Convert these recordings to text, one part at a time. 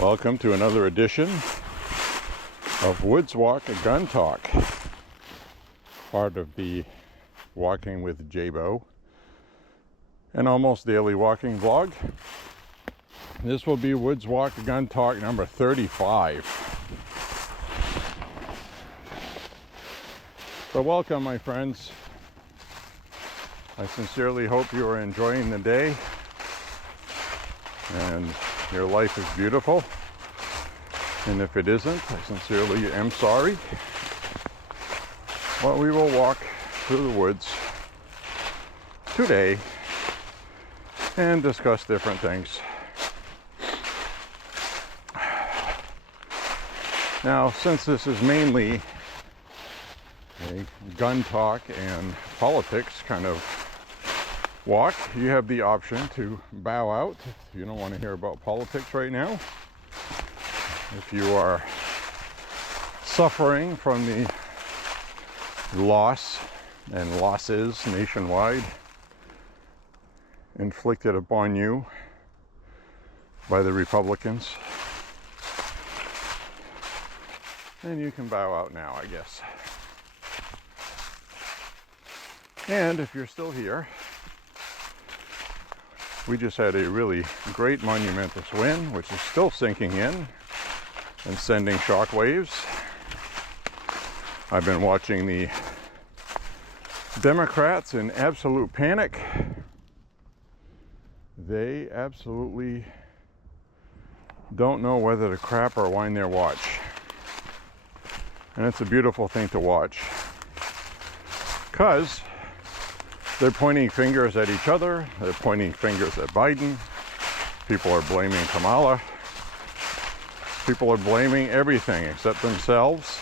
Welcome to another edition of Woods Walk Gun Talk, part of the Walking with Jabo, an almost daily walking vlog. This will be Woods Walk Gun Talk number 35. So welcome, my friends. I sincerely hope you are enjoying the day and your life is beautiful. And if it isn't, I sincerely am sorry. Well, we will walk through the woods today and discuss different things. Now, since this is mainly a gun talk and politics kind of walk, you have the option to bow out if you don't want to hear about politics right now. If you are suffering from the loss and losses nationwide inflicted upon you by the Republicans, then you can bow out now, I guess. And if you're still here, we just had a really great monumentous wind, which is still sinking in and sending shock waves. I've been watching the Democrats in absolute panic. They absolutely don't know whether to crap or wind their watch. And it's a beautiful thing to watch, because they're pointing fingers at each other. They're pointing fingers at Biden. People are blaming Kamala. People are blaming everything except themselves.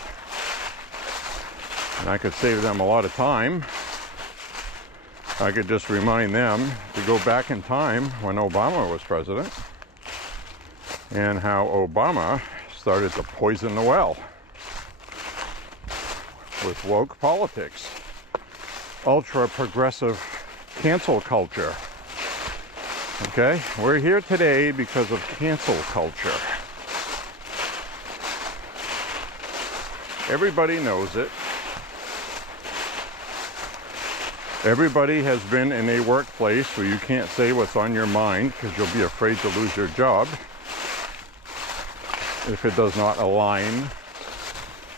And I could save them a lot of time. I could just remind them to go back in time when Obama was president and how Obama started to poison the well with woke politics. Ultra progressive cancel culture. Okay, we're here today because of cancel culture. Everybody knows it. Everybody has been in a workplace where you can't say what's on your mind because you'll be afraid to lose your job if it does not align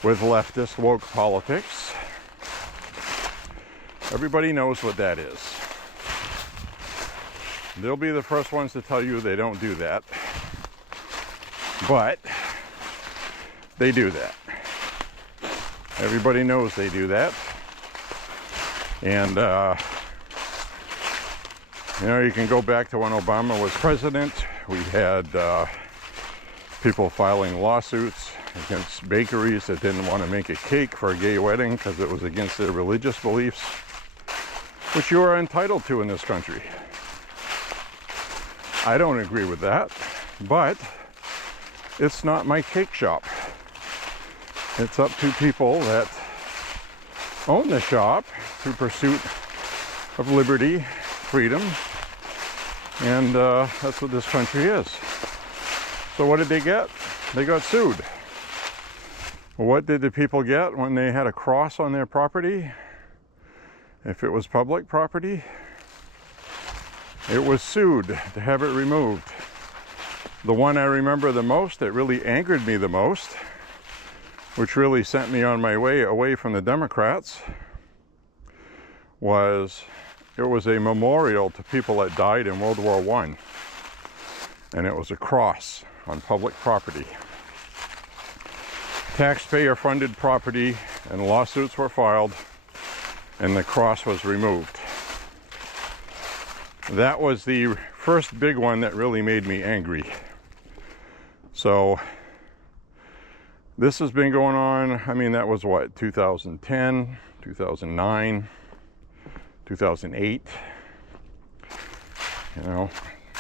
with leftist woke politics. Everybody knows what that is. They'll be the first ones to tell you they don't do that. But they do that. Everybody knows they do that. And, you can go back to when Obama was president. We had people filing lawsuits against bakeries that didn't want to make a cake for a gay wedding because it was against their religious beliefs, which you are entitled to in this country. I don't agree with that, but it's not my cake shop. It's up to people that own the shop to pursuit of liberty, freedom, and that's what this country is. So what did they get? They got sued. What did the people get when they had a cross on their property? If it was public property, it was sued to have it removed. The one I remember the most, that really angered me the most, which really sent me on my way away from the Democrats, was it was a memorial to people that died in World War I. And it was a cross on public property. Taxpayer-funded property, and lawsuits were filed, and the cross was removed. That was the first big one that really made me angry. So this has been going on, that was what, 2010, 2009, 2008.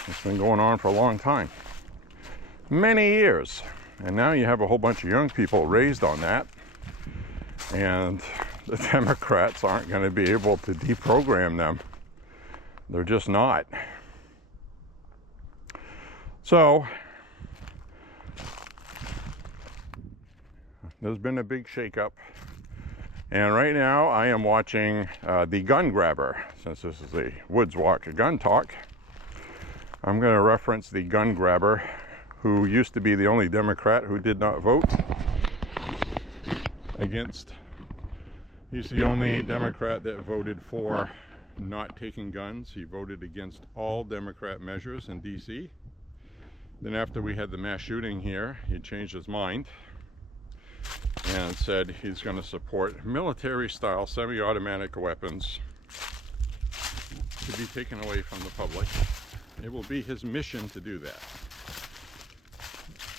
It's been going on for a long time. Many years. And now you have a whole bunch of young people raised on that. And the Democrats aren't going to be able to deprogram them. They're just not. So There's been a big shakeup. And right now I am watching The Gun Grabber. Since this is a Woods Walk Gun Talk, I'm going to reference The Gun Grabber, who used to be the only Democrat who did not vote against. He's the only Democrat that voted for not taking guns. He voted against all Democrat measures in DC. Then after we had the mass shooting here, he changed his mind and said he's going to support military-style semi-automatic weapons to be taken away from the public. It will be his mission to do that.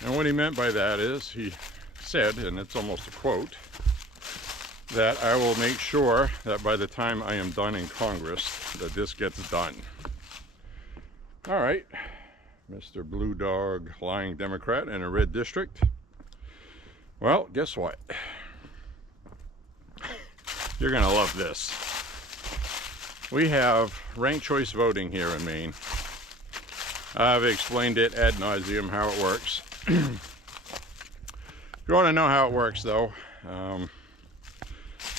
And what he meant by that is, he said, and it's almost a quote, that I will make sure that by the time I am done in Congress, that this gets done. All right, Mr. Blue Dog lying Democrat in a red district. Well, guess what? You're gonna love this. We have ranked choice voting here in Maine. I've explained it ad nauseum how it works. If you want to know how it works, though,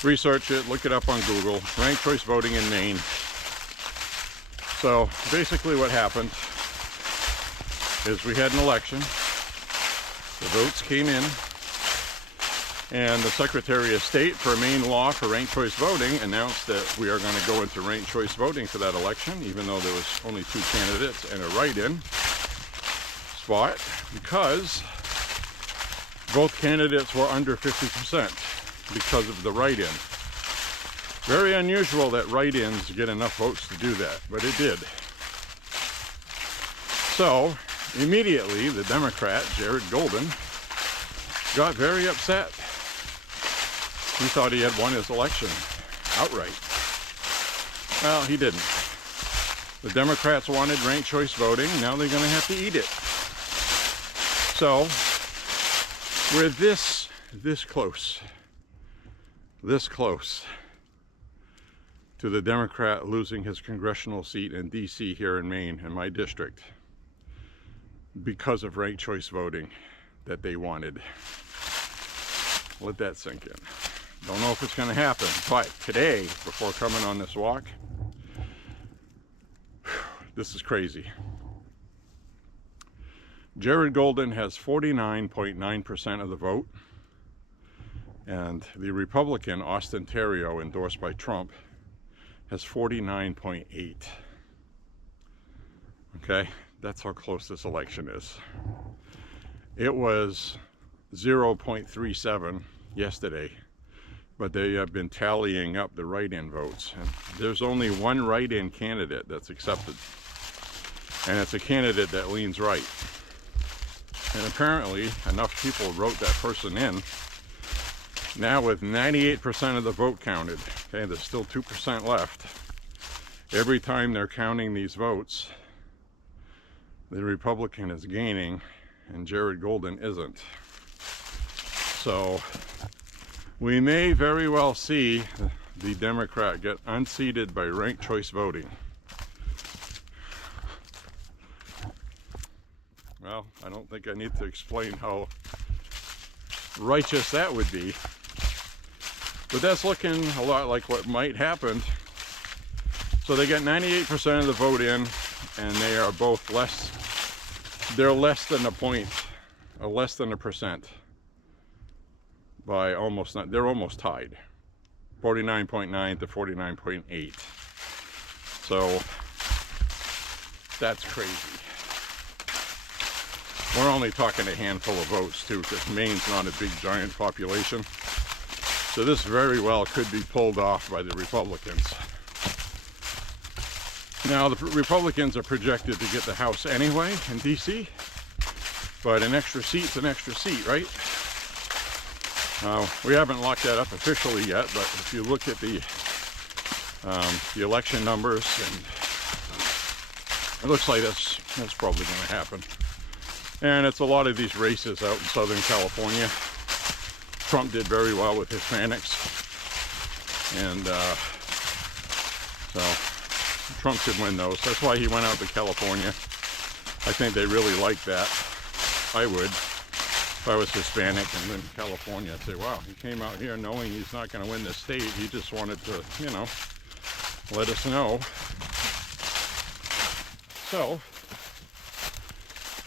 research it, look it up on Google. Ranked choice voting in Maine. So basically what happened is we had an election. The votes came in, and the Secretary of State for Maine law for ranked choice voting announced that we are going to go into ranked choice voting for that election, even though there was only 2 candidates and a write-in spot, because both candidates were under 50% because of the write-in. Very unusual that write-ins get enough votes to do that, but it did. So immediately the Democrat, Jared Golden, got very upset. He thought he had won his election outright. Well, he didn't. The Democrats wanted ranked choice voting. Now they're going to have to eat it. So we're this close to the Democrat losing his congressional seat in DC here in Maine, in my district, because of ranked choice voting that they wanted. Let that sink in. Don't know if it's going to happen, but today, before coming on this walk, this is crazy. Jared Golden has 49.9% of the vote, and the Republican, Austin Theriault, endorsed by Trump, has 49.8. Okay, that's how close this election is. It was 0.37 yesterday, but they have been tallying up the write-in votes. And there's only one write-in candidate that's accepted, and it's a candidate that leans right. And apparently enough people wrote that person in. Now with 98% of the vote counted, okay, there's still 2% left. Every time they're counting these votes, the Republican is gaining and Jared Golden isn't. So we may very well see the Democrat get unseated by ranked choice voting. Well, I don't think I need to explain how righteous that would be. But that's looking a lot like what might happen. So they get 98% of the vote in, and they are both they're less than a point, less than a percent by almost, they're almost tied. 49.9 to 49.8. So that's crazy. We're only talking a handful of votes too, because Maine's not a big giant population. So this very well could be pulled off by the Republicans. Now the Republicans are projected to get the House anyway in DC, but an extra seat's an extra seat, right? We haven't locked that up officially yet, but if you look at the election numbers, and it looks like that's probably going to happen. And it's a lot of these races out in Southern California. Trump did very well with Hispanics, and so Trump should win those. That's why he went out to California. I think they really like that. I would. if I was Hispanic and lived in California, I'd say, wow, he came out here knowing he's not going to win the state. He just wanted to, you know, let us know. So,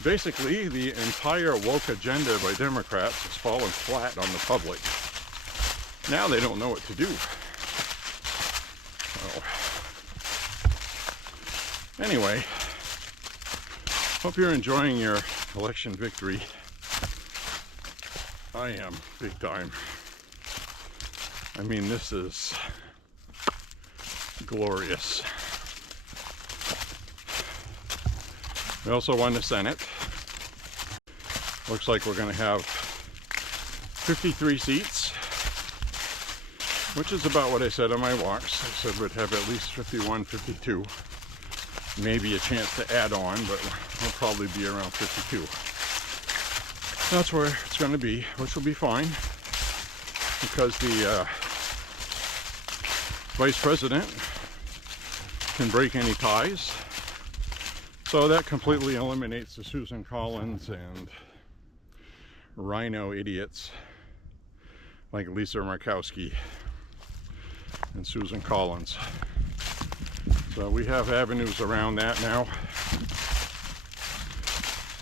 basically, the entire woke agenda by Democrats has fallen flat on the public. Now they don't know what to do. So, anyway, hope you're enjoying your election victory. I am, big time. I mean, this is glorious. We also won the Senate. Looks like we're going to have 53 seats, which is about what I said on my walks. I said we'd have at least 51, 52. Maybe a chance to add on, but we'll probably be around 52. That's where it's going to be, which will be fine, because the vice president can break any ties. So that completely eliminates the Susan Collins and rhino idiots like Lisa Murkowski and Susan Collins. So we have avenues around that now,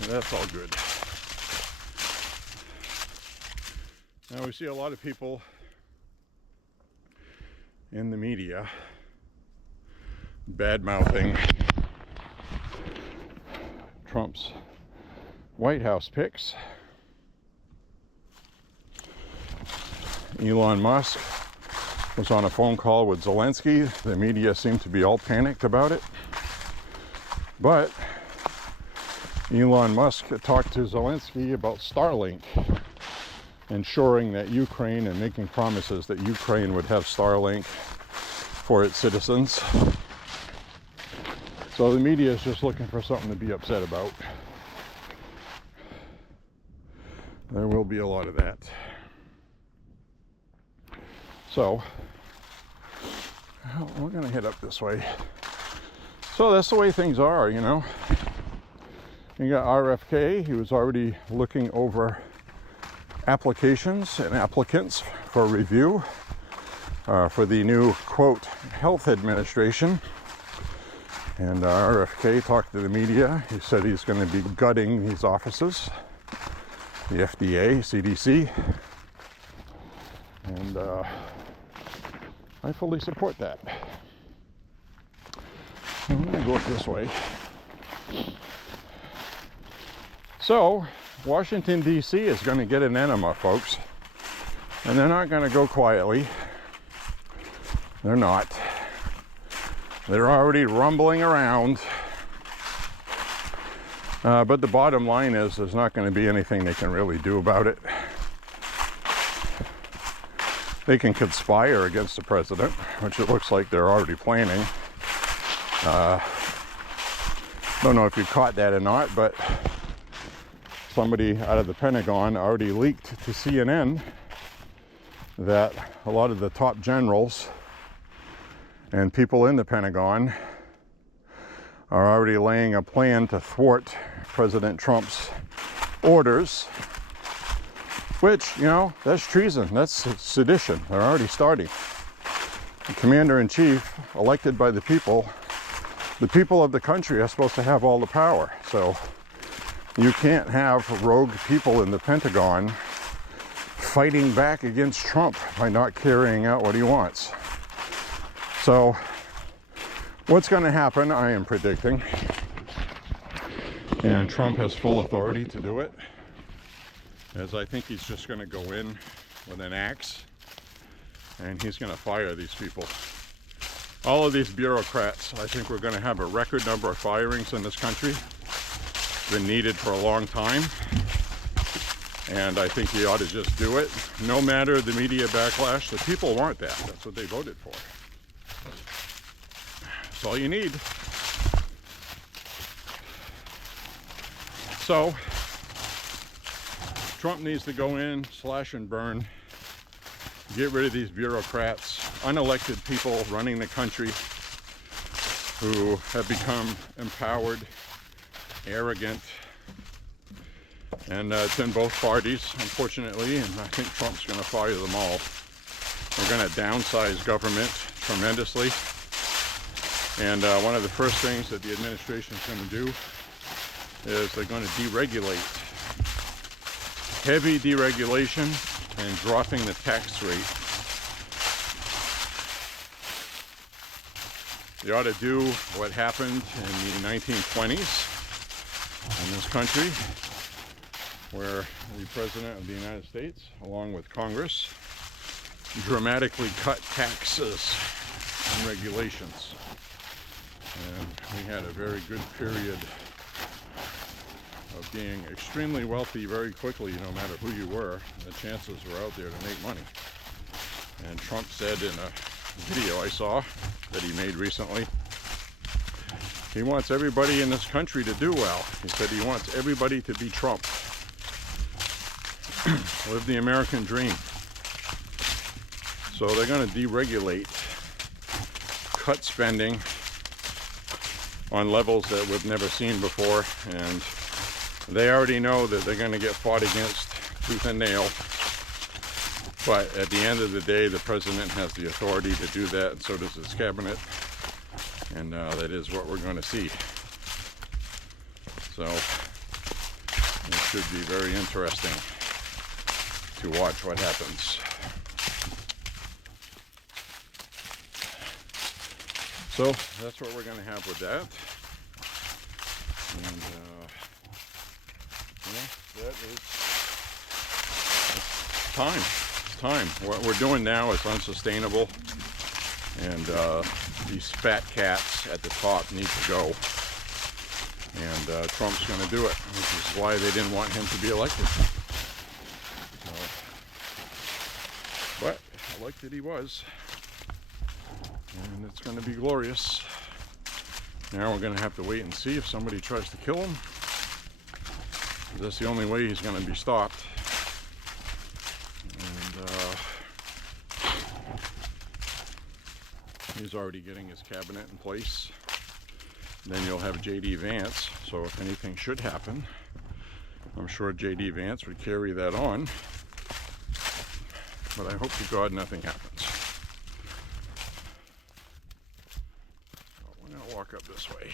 and that's all good. Now we see a lot of people in the media bad-mouthing Trump's White House picks. Elon Musk was on a phone call with Zelensky. The media seemed to be all panicked about it. But Elon Musk talked to Zelensky about Starlink, ensuring that Ukraine, and making promises that Ukraine would have Starlink for its citizens. So the media is just looking for something to be upset about. There will be a lot of that. So, we're going to head up this way. So that's the way things are, you know. You got RFK. He was already looking over applications and applicants for review for the new, quote, health administration. And RFK talked to the media. He said he's going to be gutting these offices, the FDA, CDC, and I fully support that. I'm going to go up this way. So, Washington, D.C. is going to get an enema, folks. And they're not going to go quietly. They're not. They're already rumbling around. But the bottom line is there's not going to be anything they can really do about it. They can conspire against the president, which it looks like they're already planning. Don't know if you caught that or not, but somebody out of the Pentagon already leaked to CNN that a lot of the top generals and people in the Pentagon are already laying a plan to thwart President Trump's orders, which, you know, that's treason, that's sedition. They're already starting. The commander-in-chief, elected by the people of the country are supposed to have all the power. So you can't have rogue people in the Pentagon fighting back against Trump by not carrying out what he wants. So what's going to happen, I am predicting, and Trump has full authority to do it, as I think he's just going to go in with an axe and he's going to fire these people. All of these bureaucrats. I think we're going to have a record number of firings in this country. It's been needed for a long time, and I think he ought to just do it. No matter the media backlash, the people want that. That's what they voted for. That's all you need. So Trump needs to go in, slash and burn, get rid of these bureaucrats, unelected people running the country who have become empowered, arrogant, And it's in both parties, unfortunately, and I think Trump's going to fire them all. They're going to downsize government tremendously. And one of the first things that the administration is going to do is they're going to deregulate. Heavy deregulation and dropping the tax rate. They ought to do what happened in the 1920s in this country, where the President of the United States, along with Congress, dramatically cut taxes and regulations. And we had a very good period of being extremely wealthy very quickly, no matter who you were. The chances were out there to make money. And Trump said in a video I saw that he made recently, he wants everybody in this country to do well. He said he wants everybody to be Trump. Live the American dream. So they're going to deregulate, cut spending on levels that we've never seen before, and they already know that they're going to get fought against tooth and nail. But at the end of the day, the president has the authority to do that, and so does his cabinet. And that is what we're going to see. So it should be very interesting to watch what happens. So that's what we're going to have with that. And that is time. Time. What we're doing now is unsustainable, and these fat cats at the top need to go, and Trump's going to do it, which is why they didn't want him to be elected. But elected he was, and it's going to be glorious. Now we're going to have to wait and see if somebody tries to kill him. That's the only way he's going to be stopped. He's already getting his cabinet in place. Then you'll have J.D. Vance, so if anything should happen, I'm sure J.D. Vance would carry that on. But I hope to God nothing happens. So we're going to walk up this way.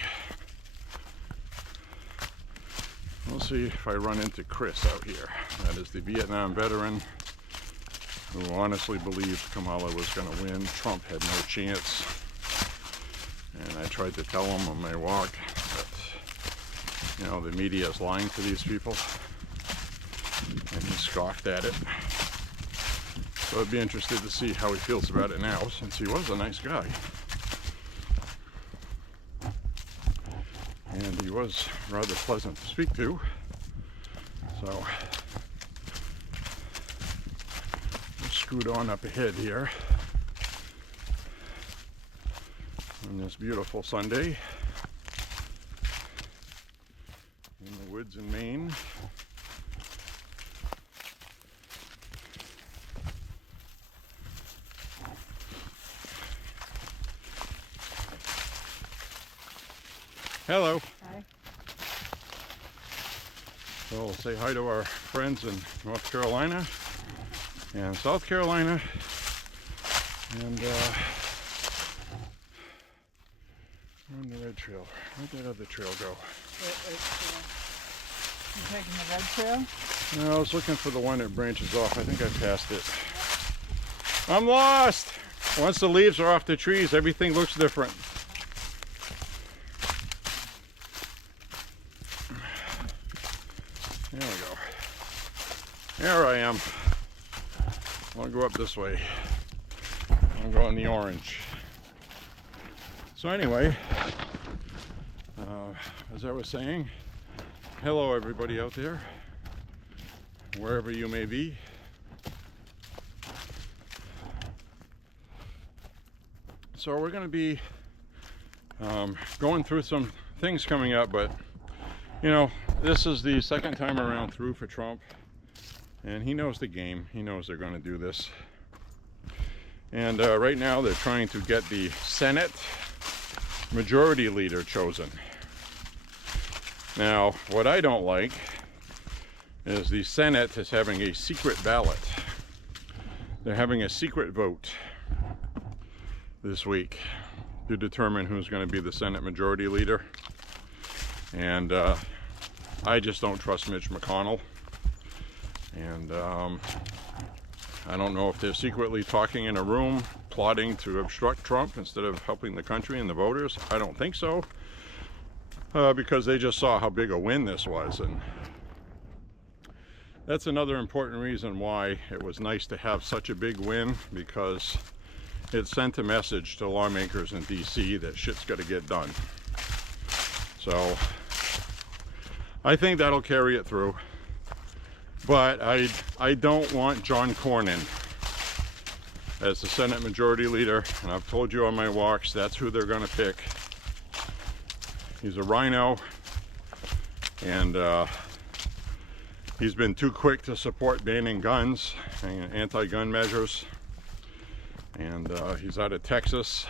We'll see if I run into Chris out here. That is the Vietnam veteran who honestly believed Kamala was going to win. Trump had no chance. And I tried to tell him on my walk that, you know, the media is lying to these people. And he scoffed at it. So I'd be interested to see how he feels about it now, since he was a nice guy. And he was rather pleasant to speak to. So scoot on up ahead here on this beautiful Sunday in the woods in Maine. Hello. Hi. So we'll say hi to our friends in North Carolina and South Carolina, and we're on the red trail. Where'd that other trail go? You taking the red trail? No, I was looking for the one that branches off. I think I passed it. I'm lost! Once the leaves are off the trees, everything looks different. There we go. There I am. I'll go up this way. I'll go in the orange. So anyway, as I was saying, hello everybody out there, wherever you may be. So we're going to be going through some things coming up, but you know, this is the second time around through for Trump. And he knows the game. He knows they're going to do this. And right now they're trying to get the Senate majority leader chosen. Now, what I don't like is the Senate is having a secret ballot. They're having a secret vote this week to determine who's going to be the Senate Majority Leader. And I just don't trust Mitch McConnell. And I don't know if they're secretly talking in a room, plotting to obstruct Trump instead of helping the country and the voters. I don't think so, because they just saw how big a win this was. And that's another important reason why it was nice to have such a big win, because it sent a message to lawmakers in DC that shit's got to get done. So I think that'll carry it through. But I don't want John Cornyn as the Senate Majority Leader, and I've told you on my walks that's who they're going to pick. He's a rhino, and he's been too quick to support banning guns and anti-gun measures, and he's out of Texas,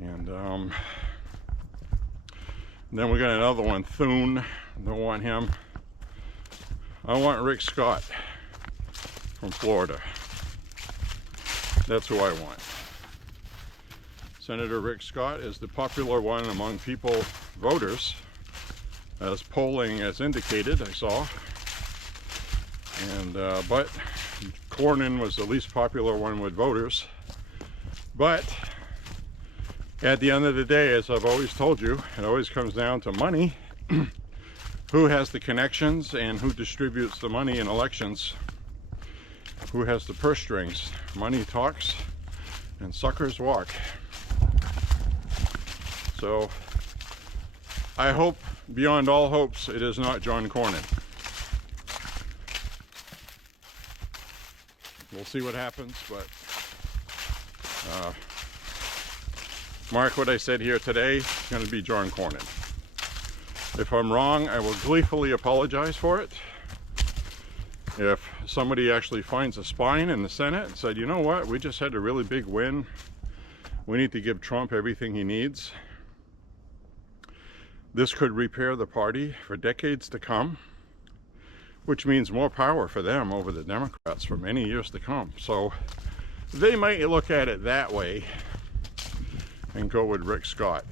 and then we got another one, Thune. Don't want him. I want Rick Scott from Florida. That's who I want. Senator Rick Scott is the popular one among people, voters, as polling has indicated, I saw. And but Cornyn was the least popular one with voters. But at the end of the day, as I've always told you, it always comes down to money. Who has the connections and who distributes the money in elections? Who has the purse strings? Money talks and suckers walk. So I hope beyond all hopes it is not John Cornyn. We'll see what happens, but mark what I said here today, it's going to be John Cornyn. If I'm wrong, I will gleefully apologize for it. If somebody actually finds a spine in the Senate and said, you know what, we just had a really big win, we need to give Trump everything he needs, this could repair the party for decades to come, which means more power for them over the Democrats for many years to come. So they might look at it that way and go with Rick Scott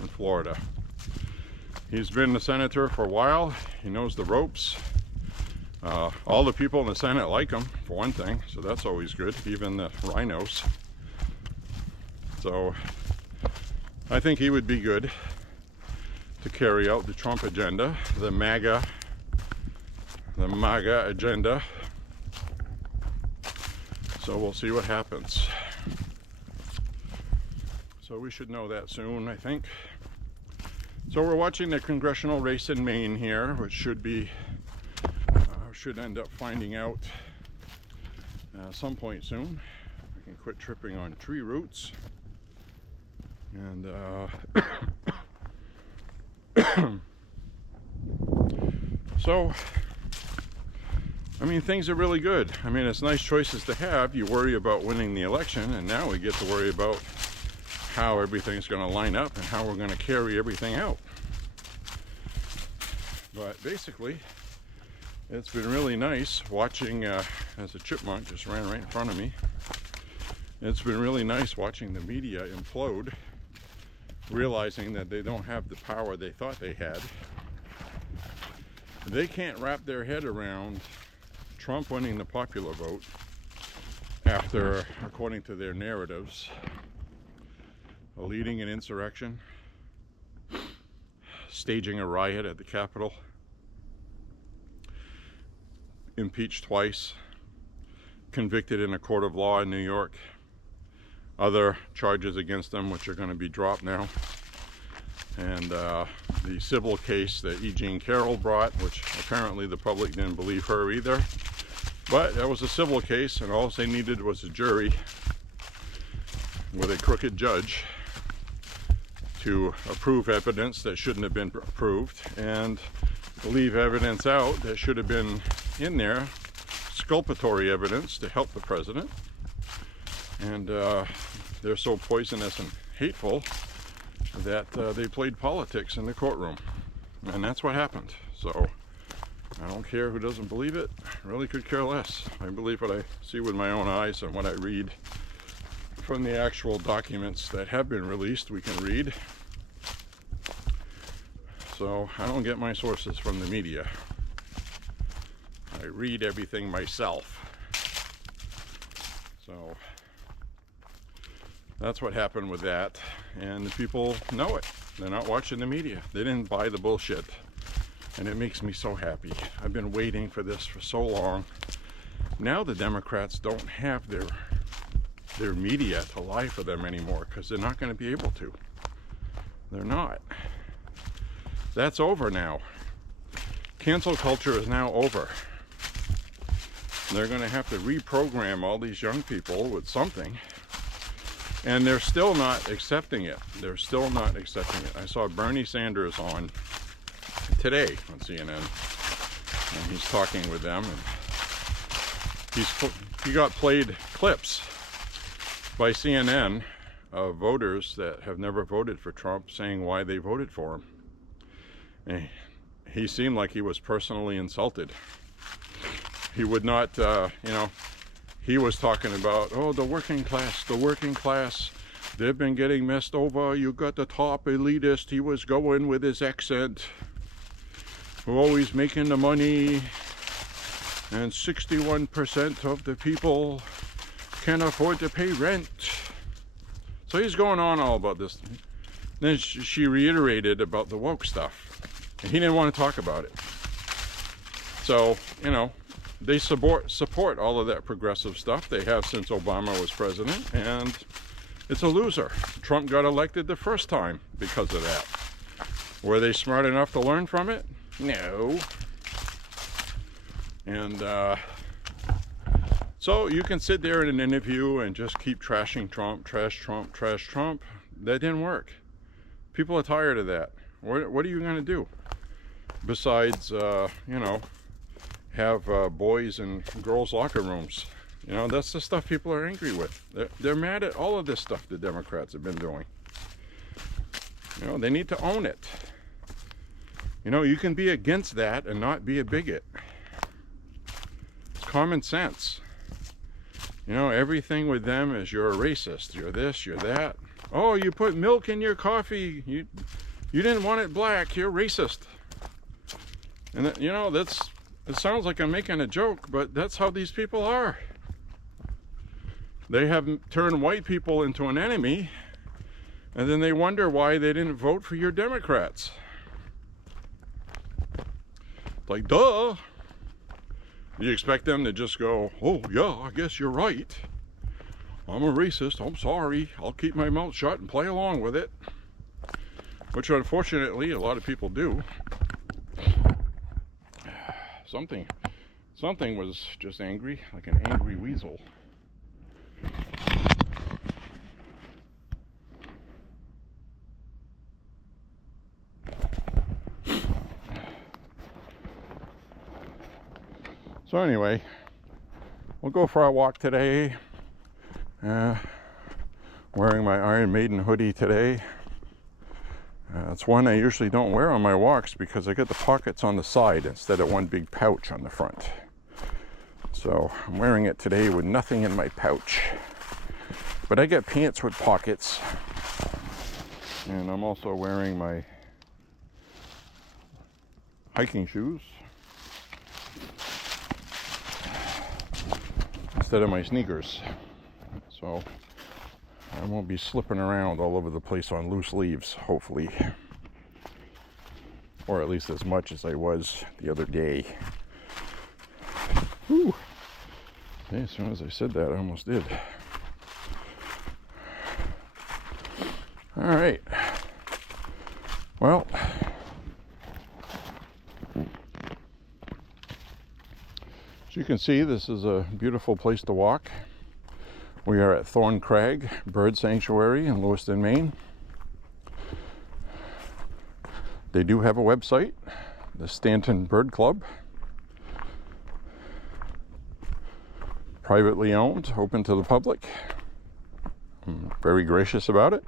in Florida. He's been the senator for a while. He knows the ropes. All the people in the Senate like him, for one thing, so that's always good, even the rhinos. So I think he would be good to carry out the Trump agenda, the MAGA agenda. So we'll see what happens. So we should know that soon, I think. So we're watching the congressional race in Maine here, which should end up finding out some point soon. I can quit tripping on tree roots. And so, I mean, things are really good. I mean, it's nice choices to have. You worry about winning the election, and now we get to worry about how everything's going to line up and how we're going to carry everything out. But basically, it's been really nice watching, as a chipmunk just ran right in front of me, it's been really nice watching the media implode, realizing that they don't have the power they thought they had. They can't wrap their head around Trump winning the popular vote after, according to their narratives, leading an insurrection, staging a riot at the Capitol, impeached twice, convicted in a court of law in New York, other charges against them which are going to be dropped now, and the civil case that E. Jean Carroll brought, which apparently the public didn't believe her either, but that was a civil case, and all they needed was a jury with a crooked judge to approve evidence that shouldn't have been approved and leave evidence out that should have been in there, exculpatory evidence to help the president. And they're so poisonous and hateful that they played politics in the courtroom, and that's what happened. So I don't care who doesn't believe it. I really could care less. I believe what I see with my own eyes and what I read from the actual documents that have been released. We can read. So I don't get my sources from the media. I read everything myself. So that's what happened with that. And the people know it. They're not watching the media. They didn't buy the bullshit. And it makes me so happy. I've been waiting for this for so long. Now the Democrats don't have their media to lie for them anymore because they're not going to be able to. They're not. That's over now. Cancel culture is now over. They're going to have to reprogram all these young people with something. And they're still not accepting it. They're still not accepting it. I saw Bernie Sanders on today on CNN, and he's talking with them, and he got played clips by CNN of voters that have never voted for Trump saying why they voted for him. And he seemed like he was personally insulted. He would not, he was talking about, oh, the working class, they've been getting messed over. You got the top elitist. He was going with his accent. We're always making the money, and 61% of the people can't afford to pay rent. So he's going on all about this. Then she reiterated about the woke stuff, and he didn't want to talk about it. So, they support all of that progressive stuff. They have since Obama was president, and it's a loser. Trump got elected the first time because of that. Were they smart enough to learn from it? No. And so you can sit there in an interview and just keep trashing Trump, trash Trump, trash Trump. That didn't work. People are tired of that. What are you going to do besides, have boys and girls locker rooms? That's the stuff people are angry with. They're mad at all of this stuff the Democrats have been doing. They need to own it. You can be against that and not be a bigot. It's common sense. Everything with them is you're a racist, you're this, you're that. Oh, you put milk in your coffee, you didn't want it black, you're racist. And it sounds like I'm making a joke, but that's how these people are. They have turned white people into an enemy, and then they wonder why they didn't vote for your Democrats. Like, duh. You expect them to just go, oh yeah, I guess you're right. I'm a racist, I'm sorry. I'll keep my mouth shut and play along with it. Which unfortunately a lot of people do. Something was just angry, like an angry weasel. So anyway, we'll go for a walk today. Wearing my Iron Maiden hoodie today. It's one I usually don't wear on my walks because I get the pockets on the side instead of one big pouch on the front. So I'm wearing it today with nothing in my pouch. But I get pants with pockets. And I'm also wearing my hiking shoes instead of my sneakers. So I won't be slipping around all over the place on loose leaves, hopefully. Or at least as much as I was the other day. Whew. Okay, as soon as I said that, I almost did. All right. Well, as you can see, this is a beautiful place to walk. We are at Thorn Crag Bird Sanctuary in Lewiston, Maine. They do have a website, the Stanton Bird Club. Privately owned, open to the public. I'm very gracious about it.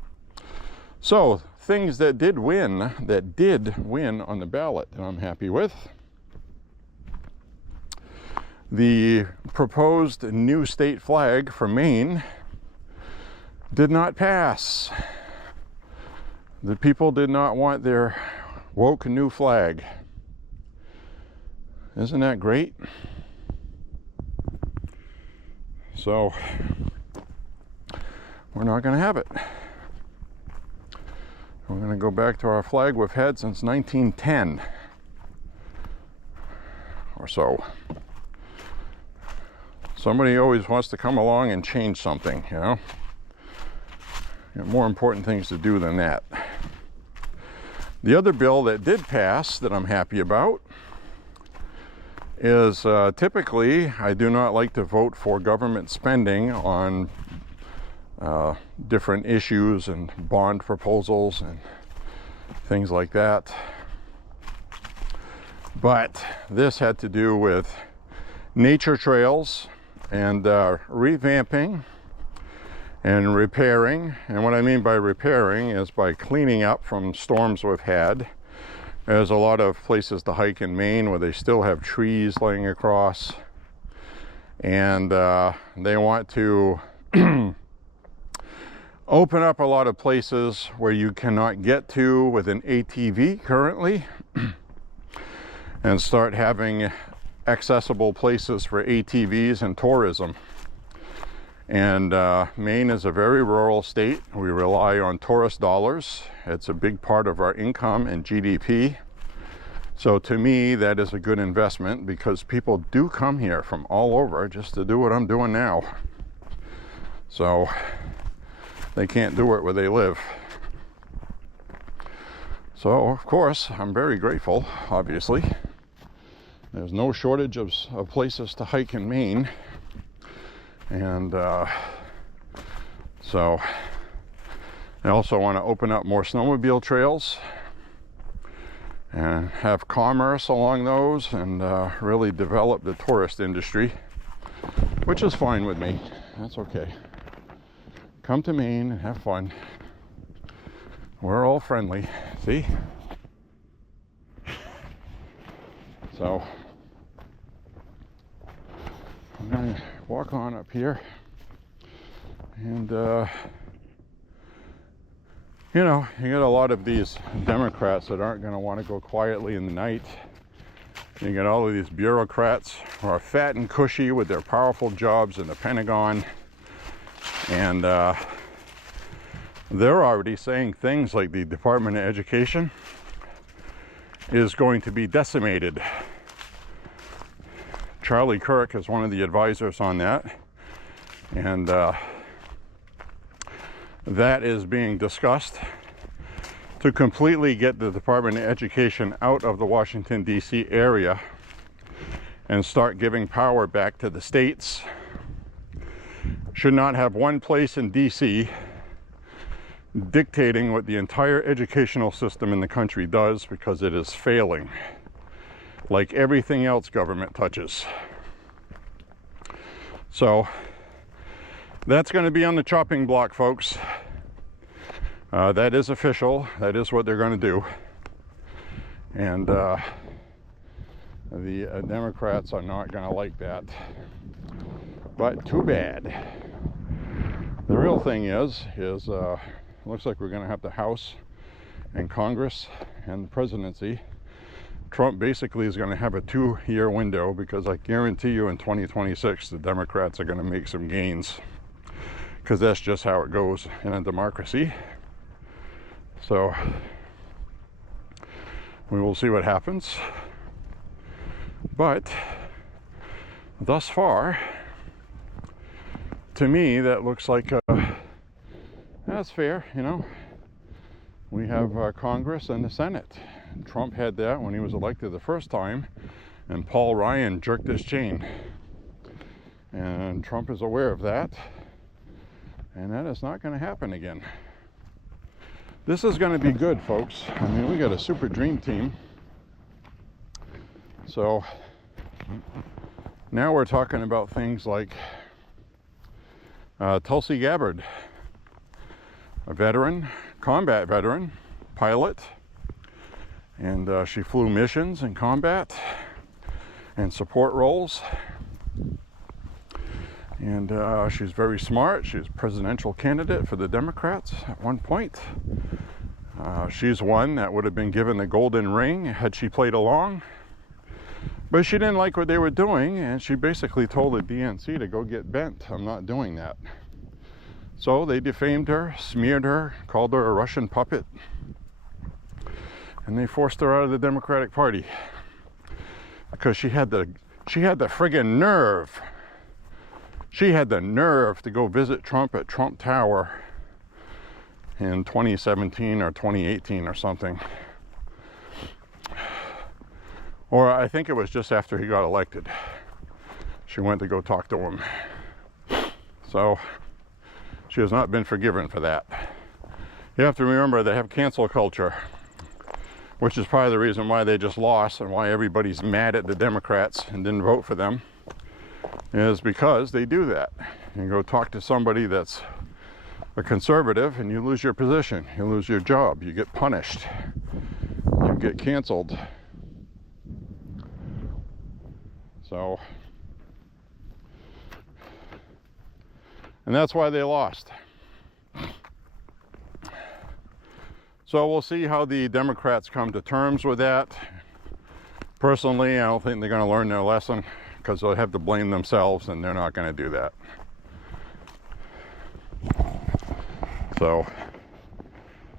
So, things that did win on the ballot that I'm happy with. the proposed new state flag for Maine did not pass. The people did not want their woke new flag. Isn't that great? So we're not going to have it. We're going to go back to our flag we've had since 1910 or so. Somebody always wants to come along and change something, you know. Got more important things to do than that. The other bill that did pass that I'm happy about is typically I do not like to vote for government spending on different issues and bond proposals and things like that. But this had to do with nature trails and revamping and repairing. And what I mean by repairing is by cleaning up from storms we've had. There's a lot of places to hike in Maine where they still have trees laying across, and they want to open up a lot of places where you cannot get to with an ATV currently and start having accessible places for ATVs and tourism. And Maine is a very rural state. We rely on tourist dollars. It's a big part of our income and GDP. So to me, that is a good investment because people do come here from all over just to do what I'm doing now. So they can't do it where they live. So of course, I'm very grateful, obviously. There's no shortage of places to hike in Maine. And so I also want to open up more snowmobile trails and have commerce along those and really develop the tourist industry, which is fine with me. That's okay. Come to Maine and have fun. We're all friendly. See? So I'm going to walk on up here and you know, you get a lot of these Democrats that aren't going to want to go quietly in the night. You get all of these bureaucrats who are fat and cushy with their powerful jobs in the Pentagon, and they're already saying things like the Department of Education is going to be decimated. Charlie Kirk is one of the advisors on that, and that is being discussed to completely get the Department of Education out of the Washington, D.C. area and start giving power back to the states. Should not have one place in D.C. dictating what the entire educational system in the country does, because it is failing, like everything else government touches. So that's going to be on the chopping block, folks. That is official. That is what they're going to do. And the Democrats are not going to like that. But too bad. The real thing is looks like we're going to have the House and Congress and the presidency. Trump basically is going to have a 2-year window, because I guarantee you in 2026 the Democrats are going to make some gains, because that's just how it goes in a democracy. So we will see what happens. But thus far, to me, that looks like that's fair, you know. We have Congress and the Senate. Trump had that when he was elected the first time, and Paul Ryan jerked his chain. And Trump is aware of that, and that is not going to happen again. This is going to be good, folks. I mean, we got a super dream team. So now we're talking about things like Tulsi Gabbard, a veteran, combat veteran, pilot, and she flew missions in combat and support roles. And she's very smart. She's a presidential candidate for the Democrats at one point. She's one that would have been given the golden ring had she played along. But she didn't like what they were doing, and she basically told the DNC to go get bent. I'm not doing that. So they defamed her, smeared her, called her a Russian puppet, and they forced her out of the Democratic Party because she had the friggin' nerve. She had the nerve to go visit Trump at Trump Tower in 2017 or 2018 or something. Or I think it was just after he got elected. She went to go talk to him. So she has not been forgiven for that. You have to remember they have cancel culture, which is probably the reason why they just lost and why everybody's mad at the Democrats and didn't vote for them, is because they do that. You go talk to somebody that's a conservative and you lose your position, you lose your job, you get punished, you get canceled. So, and that's why they lost. So we'll see how the Democrats come to terms with that. Personally, I don't think they're going to learn their lesson because they'll have to blame themselves, and they're not going to do that. So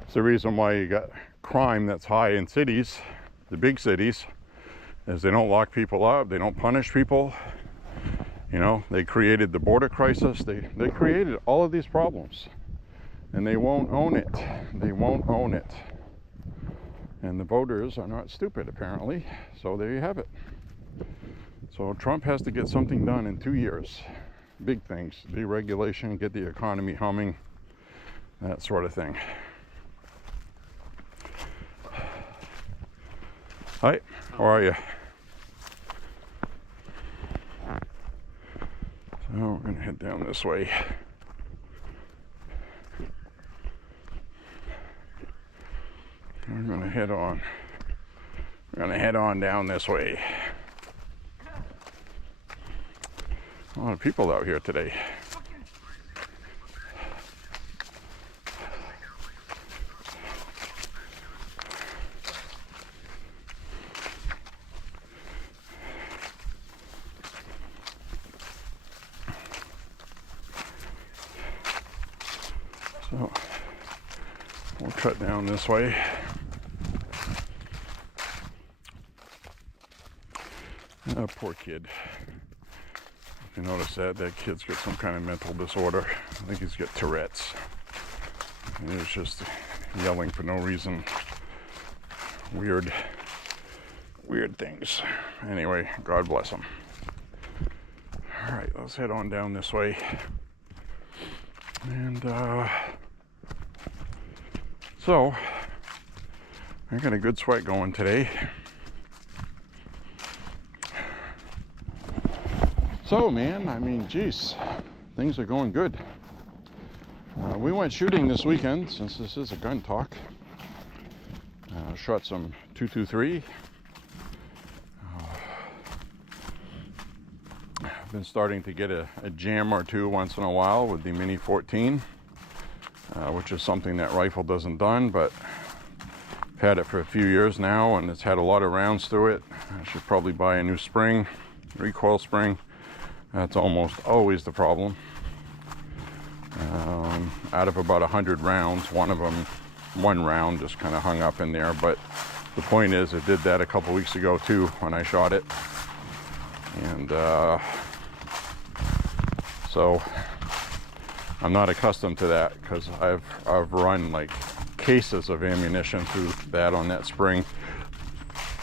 it's the reason why you got crime that's high in cities, the big cities, is they don't lock people up, they don't punish people. You know, they created the border crisis, they created all of these problems, and they won't own it. They won't own it. And the voters are not stupid, apparently. So there you have it. So Trump has to get something done in 2 years. Big things, deregulation, get the economy humming, that sort of thing. Hi, how are you? So we're going to head down this way. We're going to head on. We're going to head on down this way. A lot of people out here today. So we'll cut down this way. Oh, poor kid. If you notice that kid's got some kind of mental disorder. I think he's got Tourette's. And he was just yelling for no reason. Weird things. Anyway, God bless him. All right, let's head on down this way. And so I got a good sweat going today. So man, I mean, geez, things are going good. We went shooting this weekend, since this is a gun talk. Shot some .223. I've been starting to get a jam or two once in a while with the Mini 14, which is something that rifle doesn't done, but I've had it for a few years now, and it's had a lot of rounds through it. I should probably buy a new spring, recoil spring. That's almost always the problem. Out of about 100 rounds, one round just kind of hung up in there. But the point is, it did that a couple weeks ago too when I shot it. And so I'm not accustomed to that because I've run like cases of ammunition through that on that spring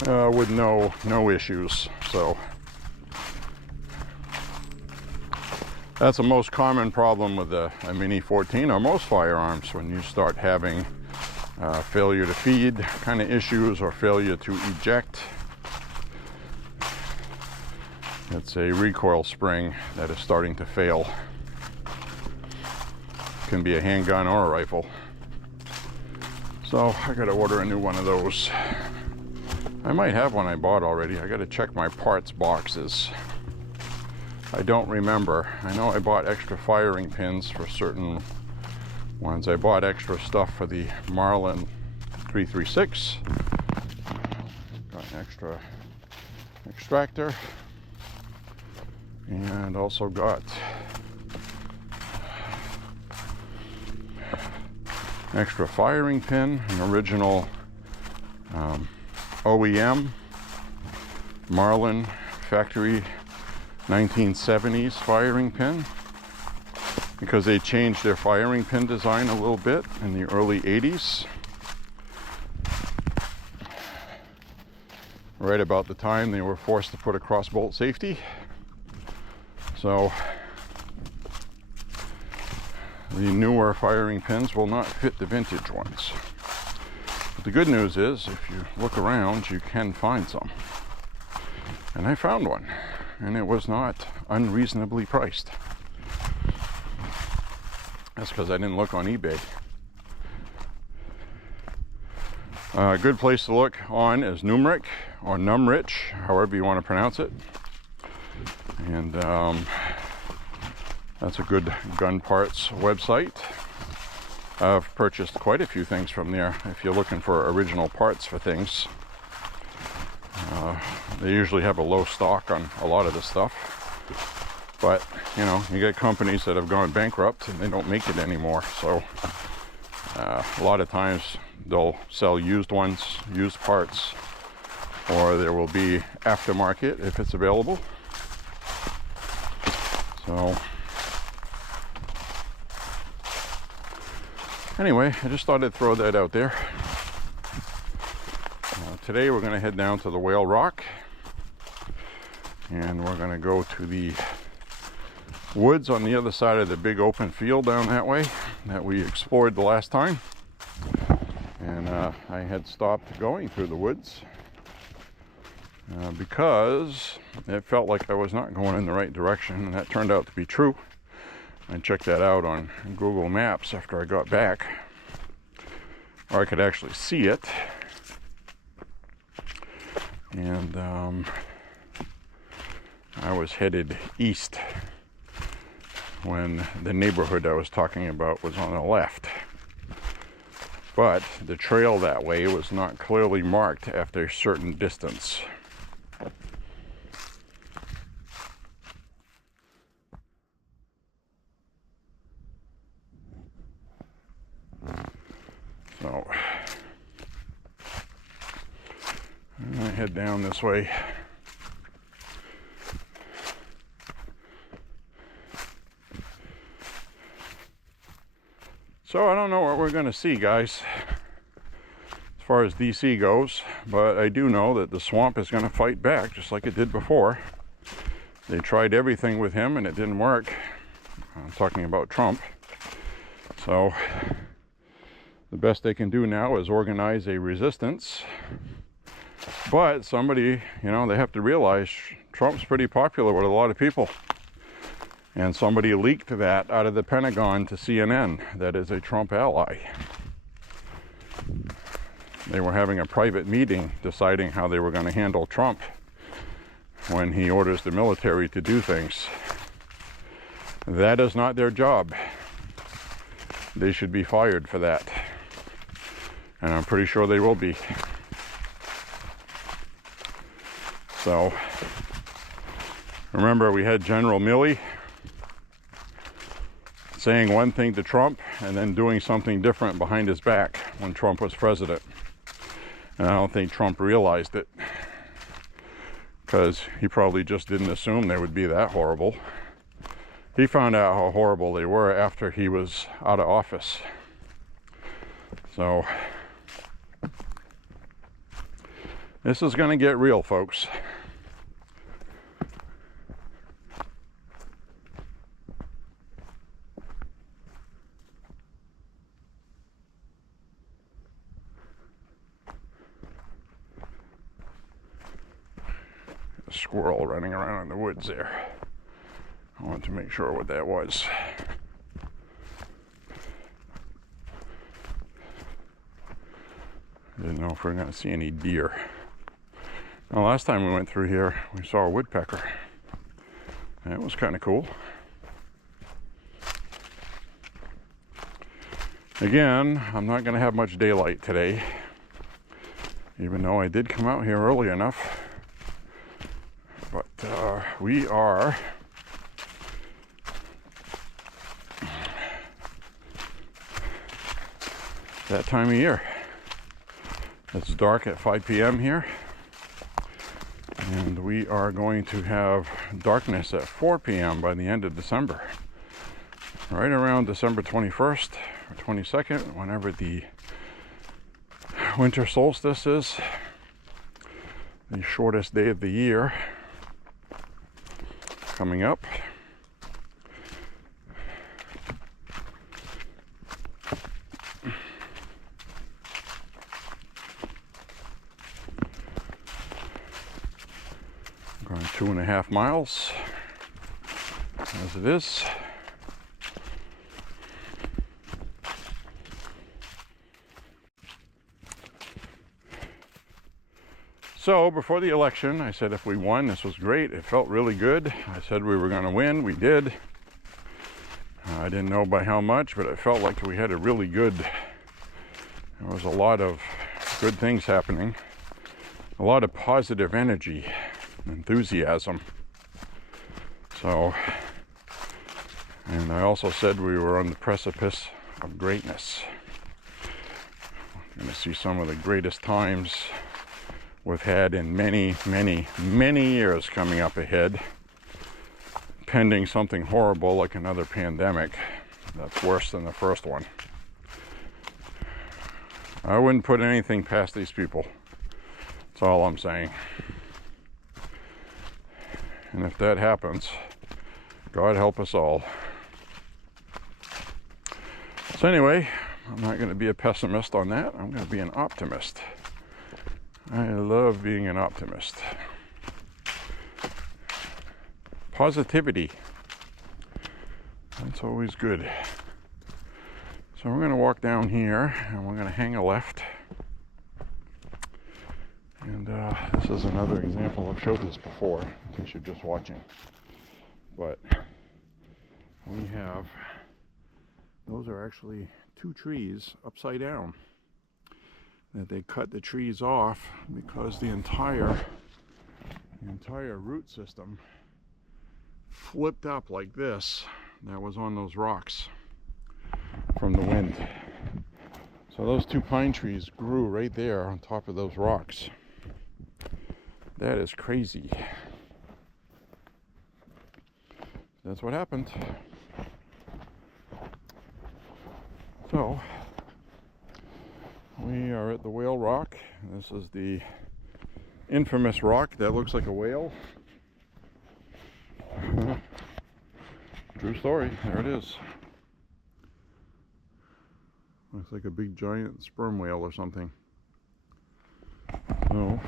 with no issues. So that's the most common problem with a Mini 14 or most firearms, when you start having failure to feed kind of issues or failure to eject. It's a recoil spring that is starting to fail. Can be a handgun or a rifle. So I gotta order a new one of those. I might have one I bought already. I gotta check my parts boxes. I don't remember. I know I bought extra firing pins for certain ones. I bought extra stuff for the Marlin 336. Got an extra extractor. And also got extra firing pin, an original OEM Marlin factory 1970s firing pin, because they changed their firing pin design a little bit in the early 80s, right about the time they were forced to put a cross-bolt safety. So the newer firing pins will not fit the vintage ones. But the good news is, if you look around, you can find some. And I found one, and it was not unreasonably priced. That's because I didn't look on eBay. A good place to look on is Numrich or Numrich, however you want to pronounce it. And that's a good gun parts website. I've purchased quite a few things from there if you're looking for original parts for things. They usually have a low stock on a lot of the stuff. But, you know, you get companies that have gone bankrupt and they don't make it anymore. So a lot of times they'll sell used ones, used parts, or there will be aftermarket if it's available. So anyway, I just thought I'd throw that out there. Today we're going to head down to the Whale Rock, and we're going to go to the woods on the other side of the big open field down that way that we explored the last time. And I had stopped going through the woods because it felt like I was not going in the right direction, and that turned out to be true. I checked that out on Google Maps after I got back, or I could actually see it. And I was headed east when the neighborhood I was talking about was on the left. But the trail that way was not clearly marked after a certain distance. So I'm gonna head down this way. So I don't know what we're gonna see, guys, as far as DC goes, but I do know that the swamp is gonna fight back just like it did before. They tried everything with him and it didn't work. I'm talking about Trump. So the best they can do now is organize a resistance. But somebody, you know, they have to realize Trump's pretty popular with a lot of people. And somebody leaked that out of the Pentagon to CNN that is a Trump ally. They were having a private meeting deciding how they were going to handle Trump when he orders the military to do things. That is not their job. They should be fired for that. And I'm pretty sure they will be. So, remember, we had General Milley saying one thing to Trump and then doing something different behind his back when Trump was president. And I don't think Trump realized it, because he probably just didn't assume they would be that horrible. He found out how horrible they were after he was out of office. So this is going to get real, folks. A squirrel running around in the woods there. I wanted to make sure what that was. Didn't know if we were going to see any deer. Now, last time we went through here, we saw a woodpecker. That was kind of cool. Again, I'm not going to have much daylight today, even though I did come out here early enough. But we are that time of year. It's dark at 5 p.m. here, and we are going to have darkness at 4 p.m. by the end of December. Right around December 21st or 22nd, whenever the winter solstice is, the shortest day of the year coming up. Going 2.5 miles as it is. So before the election, I said if we won, this was great. It felt really good. I said we were going to win. We did. I didn't know by how much, but it felt like we had a really good, there was a lot of good things happening. A lot of positive energy, enthusiasm. So, and I also said we were on the precipice of greatness. We're going to see some of the greatest times we've had in many, many, many years coming up ahead, pending something horrible like another pandemic that's worse than the first one. I wouldn't put anything past these people. That's all I'm saying. And if that happens, God help us all. So anyway, I'm not going to be a pessimist on that. I'm going to be an optimist. I love being an optimist. Positivity. That's always good. So we're going to walk down here and we're going to hang a left. And this is another example. I've showed this before in case you're just watching. But we have, those are actually 2 trees upside down. That they cut the trees off because the entire root system flipped up like this that was on those rocks from the wind. So those 2 pine trees grew right there on top of those rocks. That is crazy. That's what happened. So we are at the Whale Rock. This is the infamous rock that looks like a whale. True story. There it is. Looks like a big giant sperm whale or something. So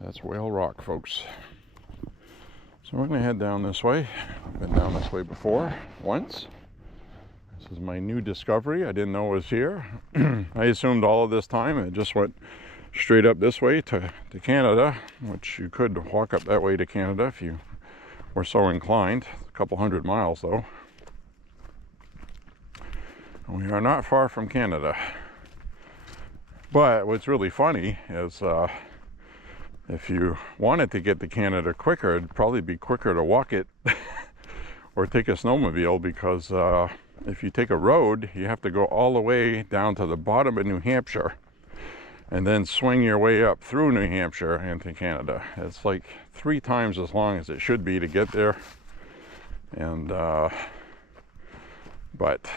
that's Whale Rock, folks. So we're going to head down this way. I've been down this way before, once. This is my new discovery. I didn't know it was here. I assumed all of this time it just went straight up this way to Canada, which you could walk up that way to Canada if you were so inclined. A couple 100 miles though. We are not far from Canada. But what's really funny is if you wanted to get to Canada quicker, it'd probably be quicker to walk it or take a snowmobile, because if you take a road, you have to go all the way down to the bottom of New Hampshire and then swing your way up through New Hampshire into Canada. It's like 3 times as long as it should be to get there. And but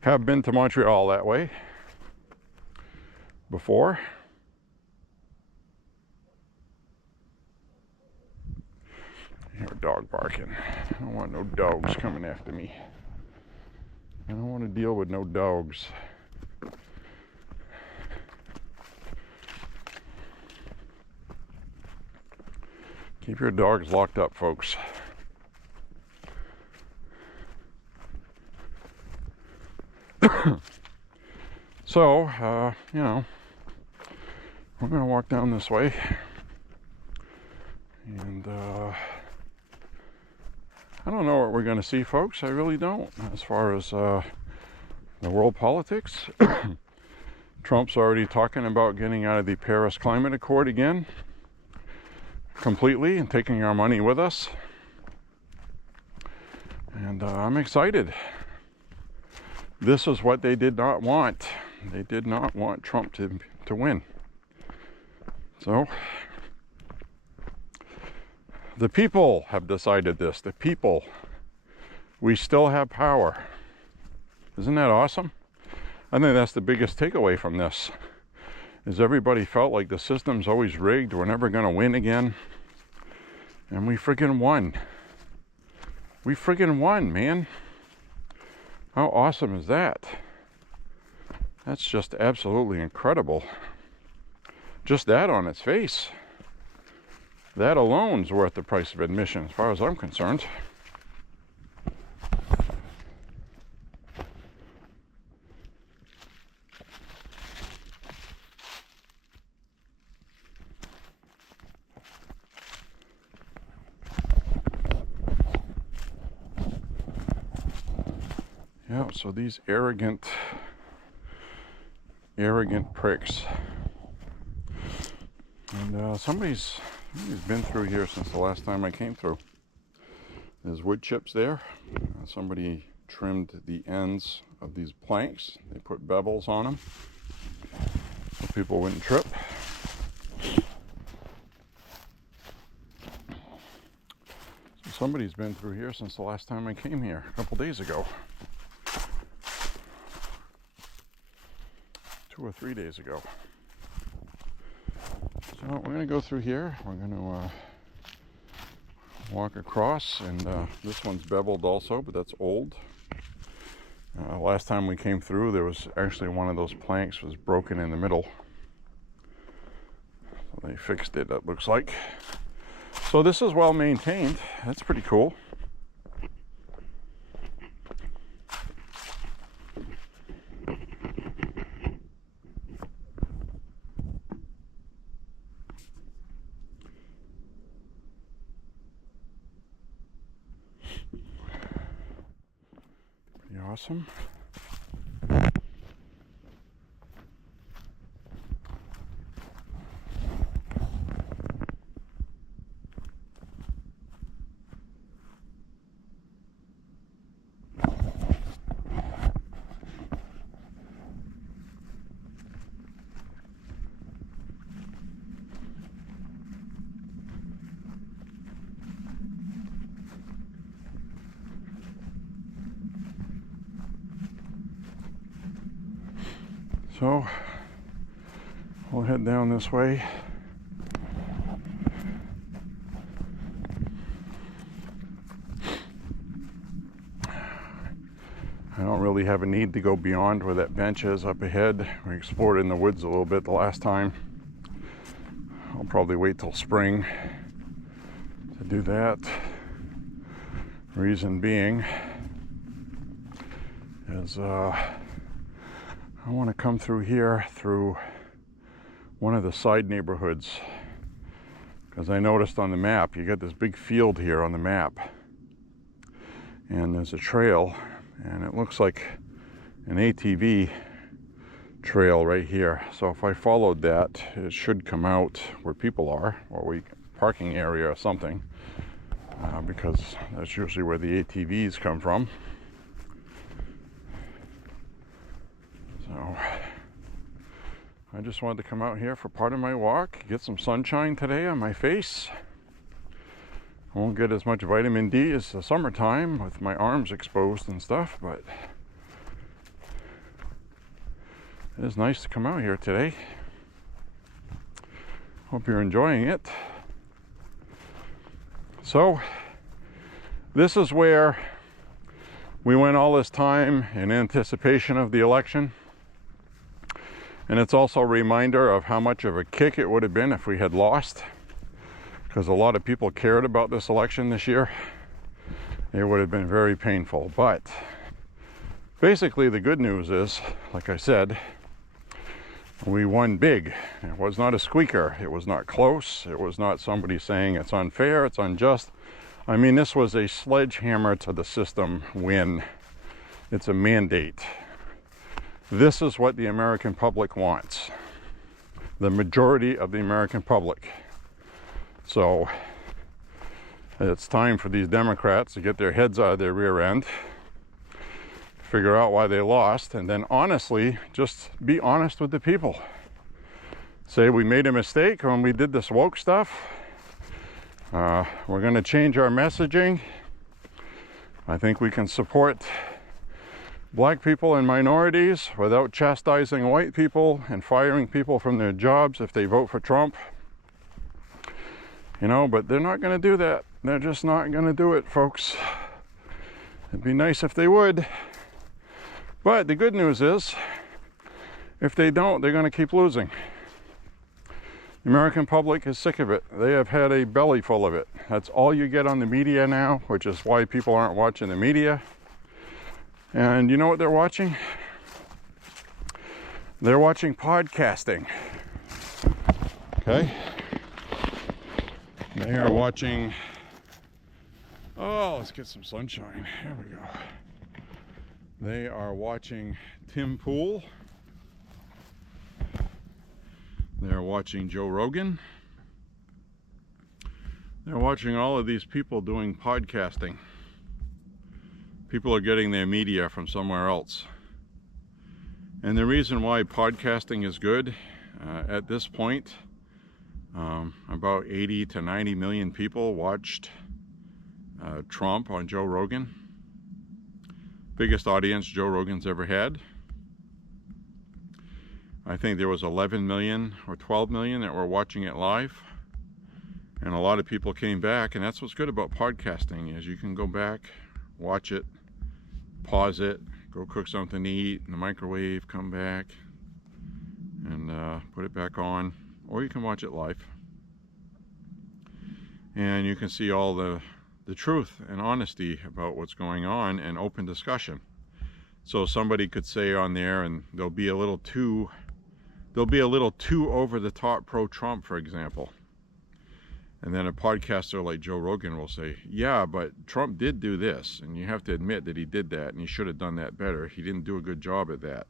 have been to Montreal that way before. I hear a dog barking. I don't want no dogs coming after me. I don't want to deal with no dogs. Keep your dogs locked up, folks. So, you know, we're going to walk down this way. And I don't know what we're going to see, folks. I really don't. As far as the world politics, Trump's already talking about getting out of the Paris Climate Accord again, completely, and taking our money with us. And I'm excited. This is what they did not want. They did not want Trump to win. So the people have decided this. The people. We still have power. Isn't that awesome? I think that's the biggest takeaway from this. Is everybody felt like the system's always rigged. We're never going to win again. And we friggin' won. We friggin' won, man. How awesome is that? That's just absolutely incredible. Just that on its face. That alone's worth the price of admission, as far as I'm concerned. Yeah, so these arrogant pricks. And somebody's been through here since the last time I came through. There's wood chips there. Somebody trimmed the ends of these planks. They put bevels on them so people wouldn't trip. So somebody's been through here since the last time I came here, a couple days ago. 2 or 3 days ago. So we're going to go through here. We're going to walk across, and this one's beveled also, but that's old. Last time we came through, there was actually one of those planks was broken in the middle. So they fixed it, it looks like. So this is well maintained. That's pretty cool. Awesome. So we'll head down this way. I don't really have a need to go beyond where that bench is up ahead. We explored in the woods a little bit the last time. I'll probably wait till spring to do that. Reason being is I want to come through here through one of the side neighborhoods, because I noticed on the map you got this big field here on the map, and there's a trail, and it looks like an ATV trail right here. So if I followed that, it should come out where people are, or parking area or something, because that's usually where the ATVs come from. So I just wanted to come out here for part of my walk, get some sunshine today on my face. I won't get as much vitamin D as the summertime with my arms exposed and stuff, but it is nice to come out here today. Hope you're enjoying it. So this is where we went all this time in anticipation of the election. And it's also a reminder of how much of a kick it would have been if we had lost, because a lot of people cared about this election this year. It would have been very painful. But basically the good news is, like I said, We won big. It was not a squeaker. It was not close. It was not somebody saying it's unfair, it's unjust. I mean, this was a sledgehammer to the system win. It's a mandate. This is what the American public wants. The majority of the American public. So it's time for these Democrats to get their heads out of their rear end, figure out why they lost, and then honestly, just be honest with the people. Say we made a mistake when we did this woke stuff. We're going to change our messaging. I think we can support black people and minorities without chastising white people and firing people from their jobs if they vote for Trump. You know, but they're not going to do that. They're just not going to do it, folks. It'd be nice if they would. But the good news is, if they don't, they're going to keep losing. The American public is sick of it. They have had a belly full of it. That's all you get on the media now, which is why people aren't watching the media. And you know what they're watching? They're watching podcasting. Okay? They are watching... Oh, let's get some sunshine. There we go. They are watching Tim Pool. They're watching Joe Rogan. They're watching all of these people doing podcasting. People are getting their media from somewhere else. And the reason why podcasting is good, at this point, about 80 to 90 million people watched Trump on Joe Rogan. Biggest audience Joe Rogan's ever had. I think there was 11 million or 12 million that were watching it live. And a lot of people came back, and that's what's good about podcasting, is you can go back, watch it, pause it, go cook something to eat in the microwave, come back, and put it back on. Or you can watch it live. And you can see all the truth and honesty about what's going on and open discussion. So somebody could say on there, and they'll be a little too over the top pro-Trump, for example. And then a podcaster like Joe Rogan will say, yeah, but Trump did do this, and you have to admit that he did that, and he should have done that better. He didn't do a good job at that.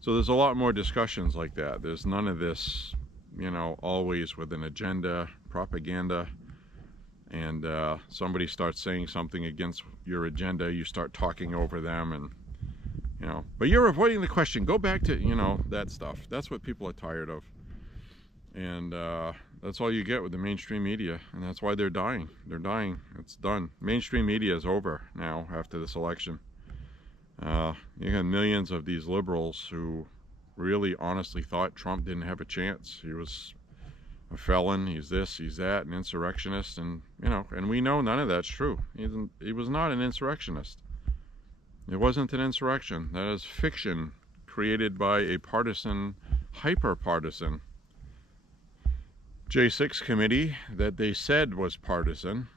So there's a lot more discussions like that. There's none of this, you know, always with an agenda, propaganda, and somebody starts saying something against your agenda, you start talking over them, and you know, but you're avoiding the question. Go back to, you know, that stuff. That's what people are tired of. And that's all you get with the mainstream media. And that's why they're dying. They're dying. It's done. Mainstream media is over now after this election. You have millions of these liberals who really honestly thought Trump didn't have a chance. He was a felon. He's this, he's that, an insurrectionist. And, you know, and we know none of that's true. He was not an insurrectionist. It wasn't an insurrection. That is fiction created by a partisan, hyper-partisan J6 committee that they said was partisan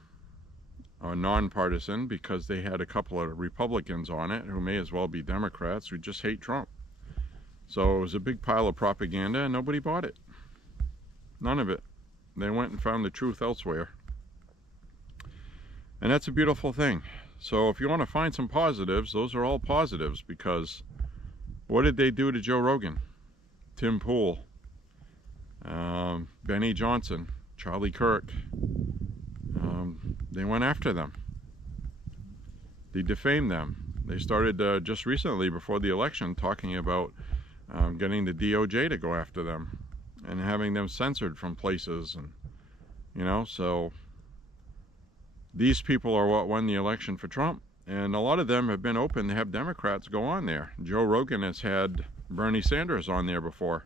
or non-partisan because they had a couple of Republicans on it who may as well be Democrats who just hate Trump. So it was a big pile of propaganda and nobody bought it. None of it. They went and found the truth elsewhere. And that's a beautiful thing. So if you want to find some positives, those are all positives, because what did they do to Joe Rogan, Tim Pool, Benny Johnson, Charlie Kirk? They went after them. They defamed them. They started just recently before the election talking about getting the DOJ to go after them and having them censored from places, and you know, so these people are what won the election for Trump, and a lot of them have been open to have Democrats go on there. Joe Rogan has had Bernie Sanders on there before,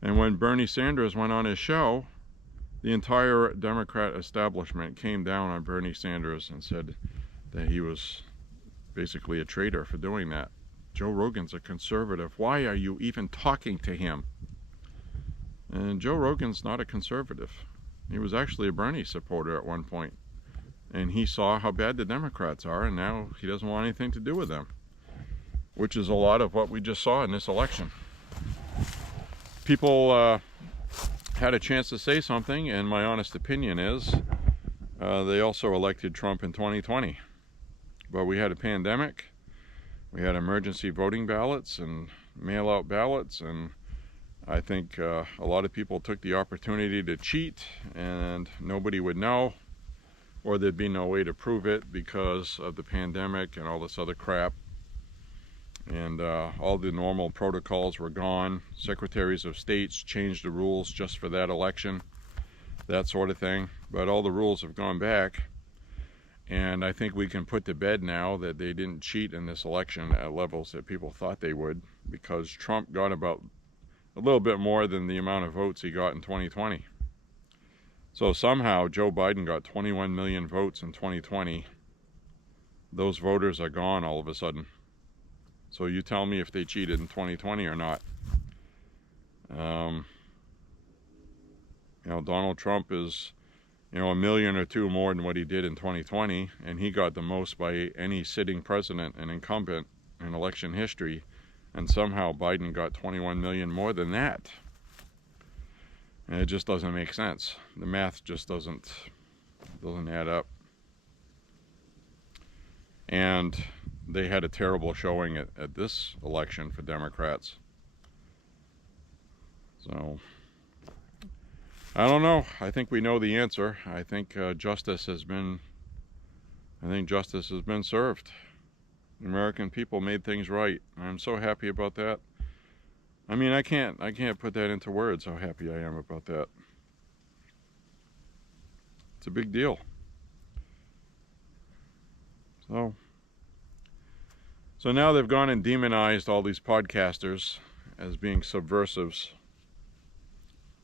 and when Bernie Sanders went on his show, the entire Democrat establishment came down on Bernie Sanders and said that he was basically a traitor for doing that. Joe Rogan's a conservative. Why are you even talking to him? And Joe Rogan's not a conservative. He was actually a Bernie supporter at one point. And he saw how bad the Democrats are, and now he doesn't want anything to do with them, which is a lot of what we just saw in this election. people had a chance to say something, and my honest opinion is they also elected Trump in 2020. But we had a pandemic, we had emergency voting ballots and mail-out ballots, and I think a lot of people took the opportunity to cheat, and nobody would know, or there'd be no way to prove it because of the pandemic and all this other crap. And all the normal protocols were gone. Secretaries of states changed the rules just for that election, that sort of thing. But all the rules have gone back, and I think we can put to bed now that they didn't cheat in this election at levels that people thought they would, because Trump got about a little bit more than the amount of votes he got in 2020. So somehow Joe Biden got 21 million votes in 2020. Those voters are gone all of a sudden. So you tell me if they cheated in 2020 or not. Donald Trump is, a million or two more than what he did in 2020, and he got the most by any sitting president and incumbent in election history. And somehow Biden got 21 million more than that. And it just doesn't make sense. The math just doesn't add up. And they had a terrible showing at this election for Democrats. So, I don't know. I think we know the answer. I think justice has been served. The American people made things right. I'm so happy about that. I mean, I can't put that into words how happy I am about that. It's a big deal. So now they've gone and demonized all these podcasters as being subversives.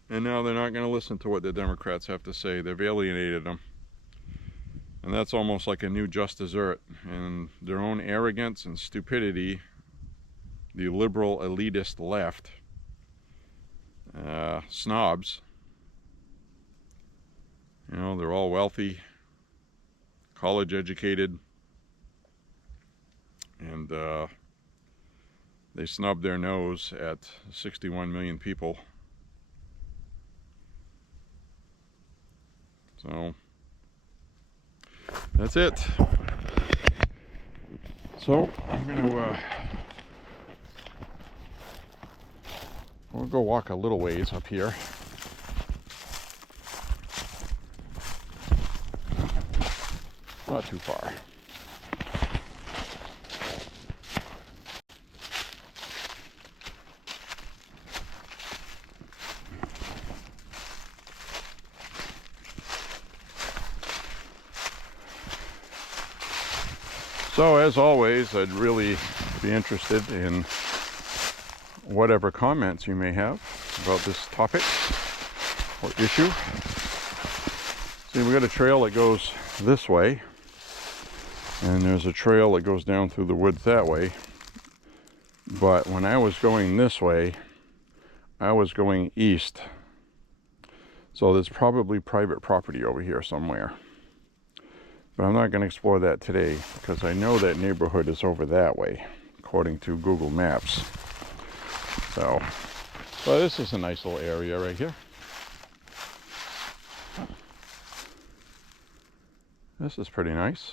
And now they're not going to listen to what the Democrats have to say. They've alienated them. And that's almost like a new just dessert. And their own arrogance and stupidity, the liberal elitist left, snobs, they're all wealthy, college educated, and they snub their nose at 61 million people. So that's it. So I'm gonna we'll go walk a little ways up here. Not too far. So as always, I'd really be interested in whatever comments you may have about this topic or issue. See, we got a trail that goes this way, and there's a trail that goes down through the woods that way. But when I was going this way, I was going east. So there's probably private property over here somewhere. But I'm not going to explore that today because I know that neighborhood is over that way, according to Google Maps. So this is a nice little area right here. This is pretty nice.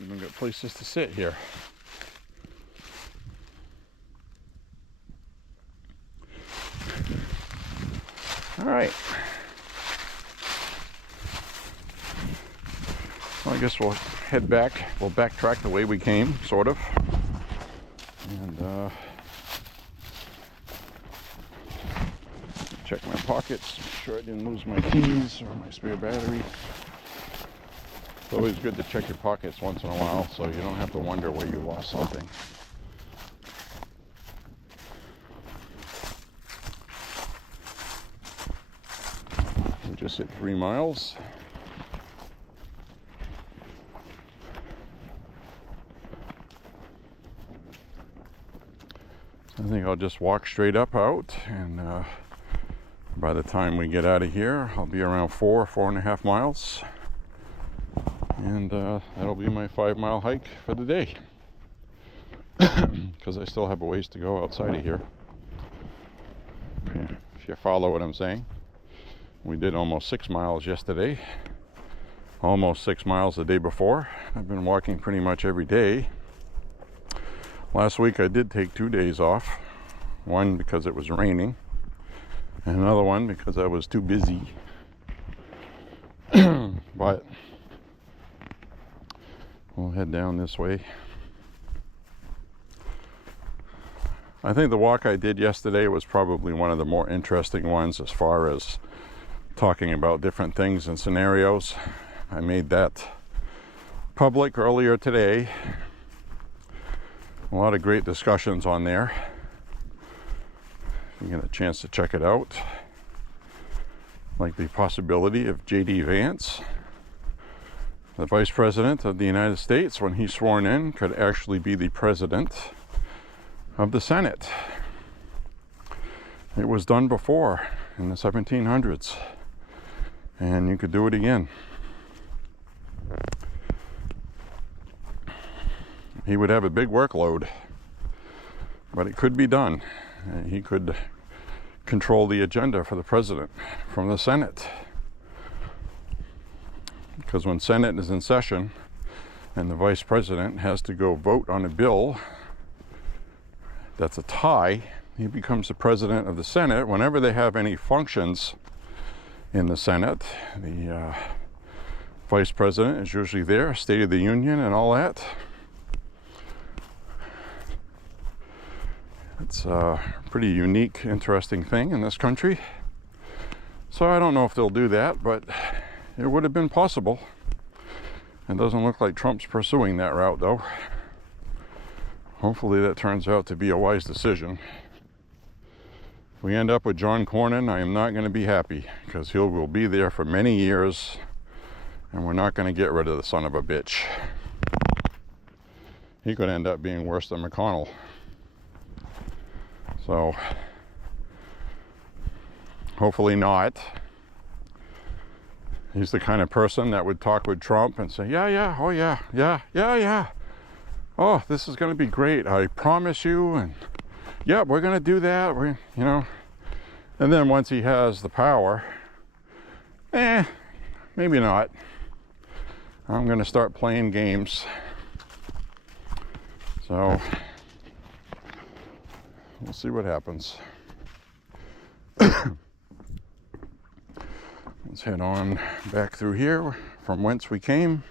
Even got places to sit here. All right. Well, I guess we'll head back. We'll backtrack the way we came, sort of. And check my pockets, make sure I didn't lose my keys or my spare battery. It's always good to check your pockets once in a while so you don't have to wonder where you lost something. We just hit 3 miles. I think I'll just walk straight up out, and by the time we get out of here, I'll be around 4.5 miles. And that'll be my 5-mile hike for the day. Because I still have a ways to go outside of here. If you follow what I'm saying. We did almost 6 miles yesterday. Almost 6 miles the day before. I've been walking pretty much every day. Last week I did take 2 days off. One because it was raining. And another one because I was too busy. But we'll head down this way. I think the walk I did yesterday was probably one of the more interesting ones as far as talking about different things and scenarios. I made that public earlier today. A lot of great discussions on there. If you get a chance to check it out. Like the possibility of J.D. Vance, the Vice President of the United States, when he's sworn in, could actually be the President of the Senate. It was done before in the 1700s, and you could do it again. He would have a big workload, but it could be done. He could control the agenda for the president from the Senate. Because when Senate is in session and the vice president has to go vote on a bill that's a tie, he becomes the president of the Senate. Whenever they have any functions in the Senate, the vice president is usually there, State of the Union and all that. It's a pretty unique, interesting thing in this country. So I don't know if they'll do that, but it would have been possible. It doesn't look like Trump's pursuing that route, though. Hopefully that turns out to be a wise decision. If we end up with John Cornyn, I am not going to be happy, because he will be there for many years, and we're not going to get rid of the son of a bitch. He could end up being worse than McConnell. So, hopefully not. He's the kind of person that would talk with Trump and say, yeah. Oh, this is going to be great. I promise you. And yeah, we're going to do that. And then once he has the power, maybe not. I'm going to start playing games. So, we'll see what happens. Let's head on back through here from whence we came.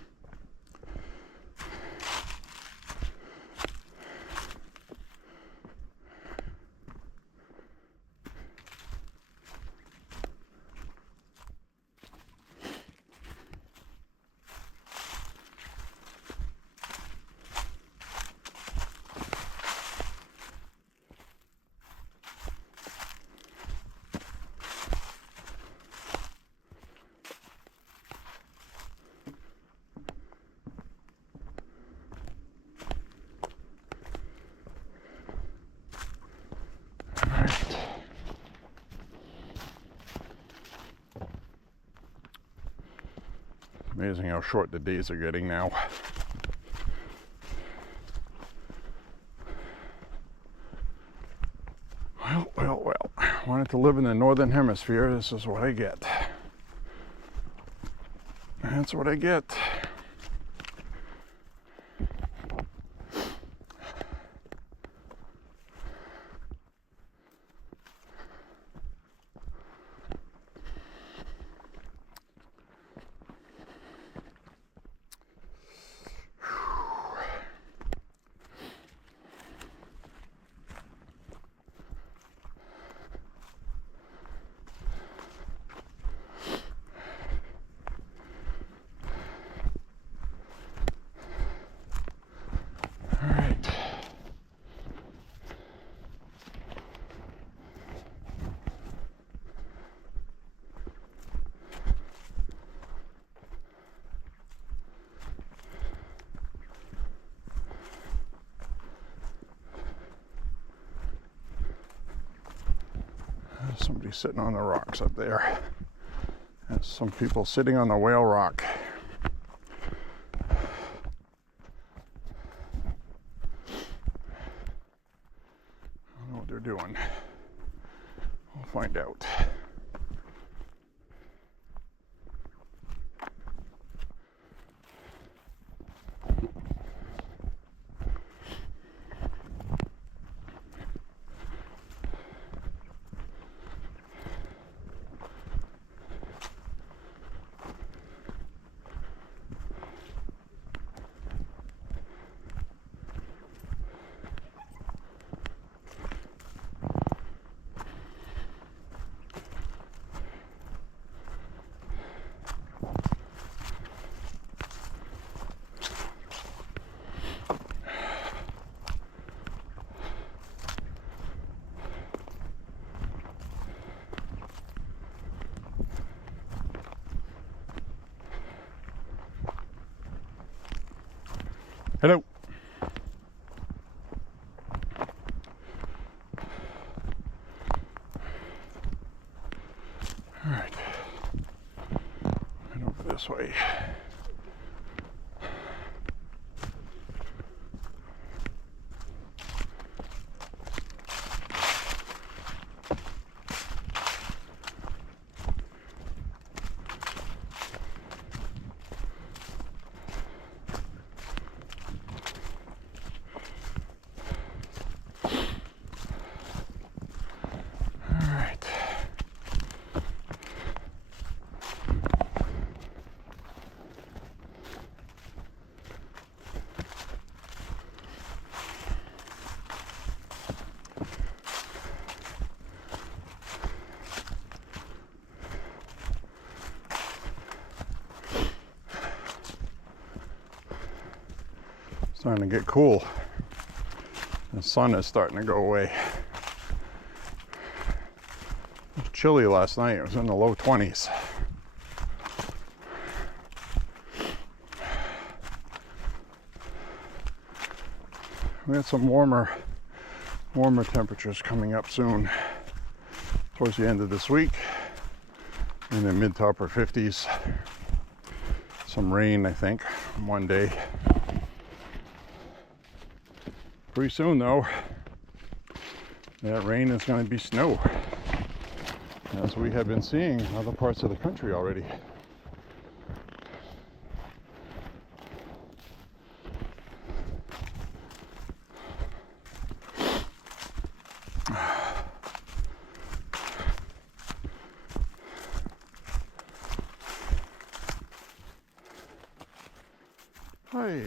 Amazing how short the days are getting now. Well. Wanted to live in the northern hemisphere. This is what I get. That's what I get. Somebody sitting on the rocks up there. There's some people sitting on the whale rock. what they're doing. We'll find out. Hello. All right. Head over this way. Starting to get cool. The sun is starting to go away. It was chilly last night. It was in the low 20s. We had some warmer temperatures coming up soon towards the end of this week, in the mid to upper 50s. Some rain, I think, one day. Pretty soon, though, that rain is going to be snow, as we have been seeing in other parts of the country already. Hi.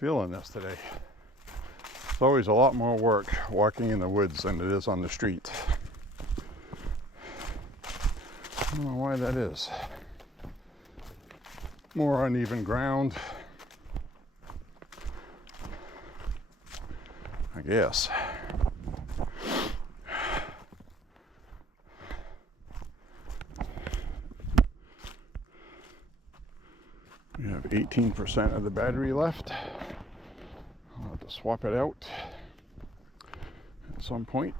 Feeling this today. It's always a lot more work walking in the woods than it is on the street. I don't know why that is. More uneven ground, I guess. We have 18% of the battery left. I'll have to swap it out at some point.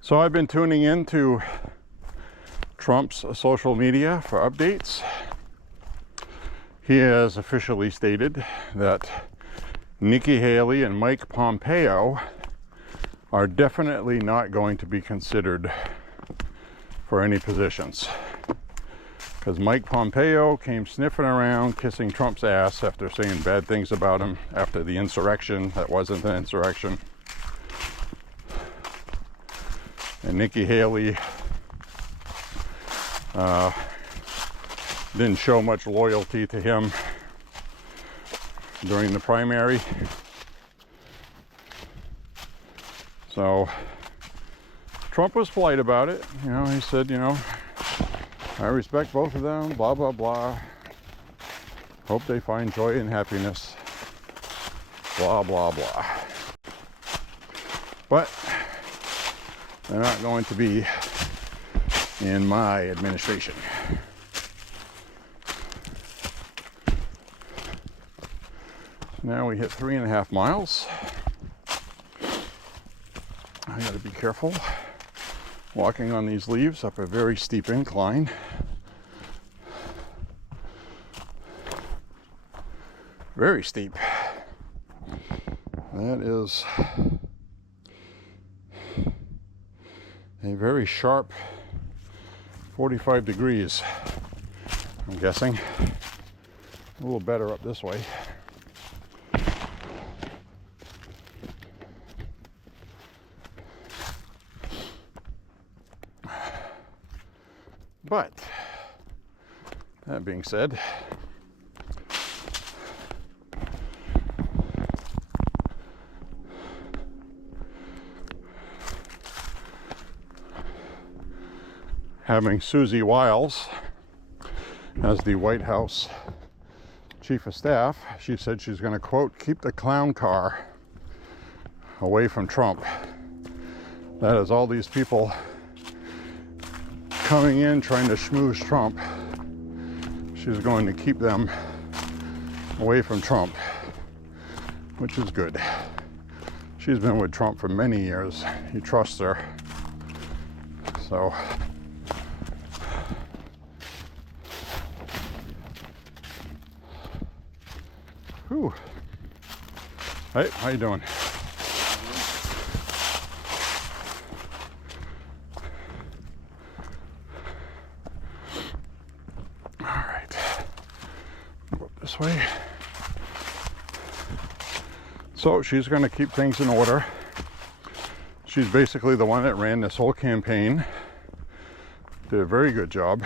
So I've been tuning into Trump's social media for updates. He has officially stated that Nikki Haley and Mike Pompeo are definitely not going to be considered for any positions. Because Mike Pompeo came sniffing around, kissing Trump's ass after saying bad things about him after the insurrection that wasn't an insurrection. And Nikki Haley didn't show much loyalty to him during the primary. So Trump was polite about it. You know, he said, you know, I respect both of them, blah, blah, blah. Hope they find joy and happiness, blah, blah, blah. But they're not going to be in my administration. Now we hit 3.5 miles. I gotta be careful. walking on these leaves up a very steep incline. Very steep. That is a very sharp 45 degrees, I'm guessing. A little better up this way. But that being said, having Susie Wiles as the White House Chief of Staff, she said she's going to, quote, keep the clown car away from Trump. That is, all these people coming in trying to schmooze Trump, she's going to keep them away from Trump, which is good. She's been with Trump for many years. He trusts her. So whew. Hey, how you doing? All right. Go up this way. So she's going to keep things in order. She's basically the one that ran this whole campaign. Did a very good job.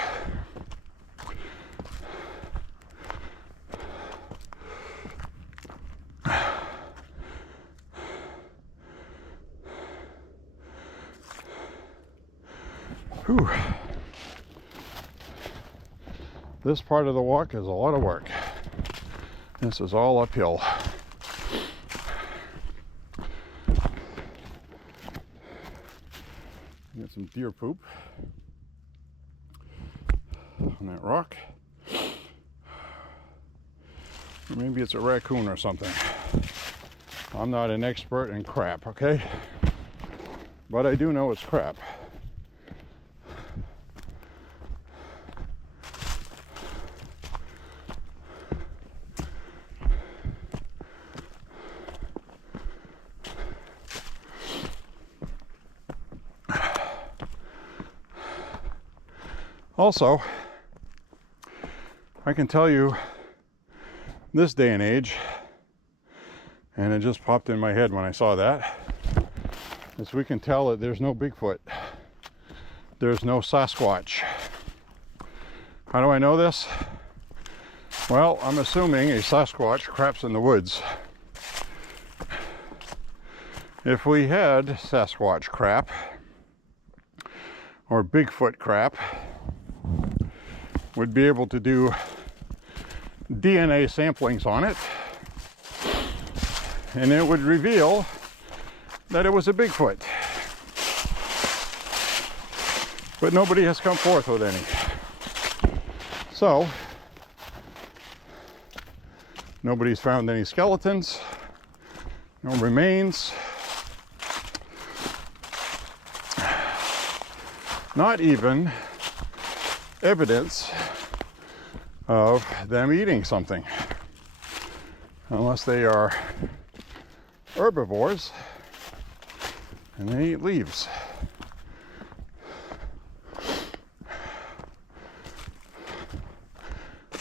Whew. This part of the walk is a lot of work. This is all uphill. Get some deer poop on that rock. Or maybe it's a raccoon or something. I'm not an expert in crap, okay? But I do know it's crap. Also, I can tell you this day and age, and it just popped in my head when I saw that, is we can tell that there's no Bigfoot. There's no Sasquatch. How do I know this? Well, I'm assuming a Sasquatch craps in the woods. If we had Sasquatch crap, or Bigfoot crap, would be able to do DNA samplings on it, and it would reveal that it was a Bigfoot. But nobody has come forth with any. So, nobody's found any skeletons, no remains, not even evidence of them eating something, unless they are herbivores and they eat leaves.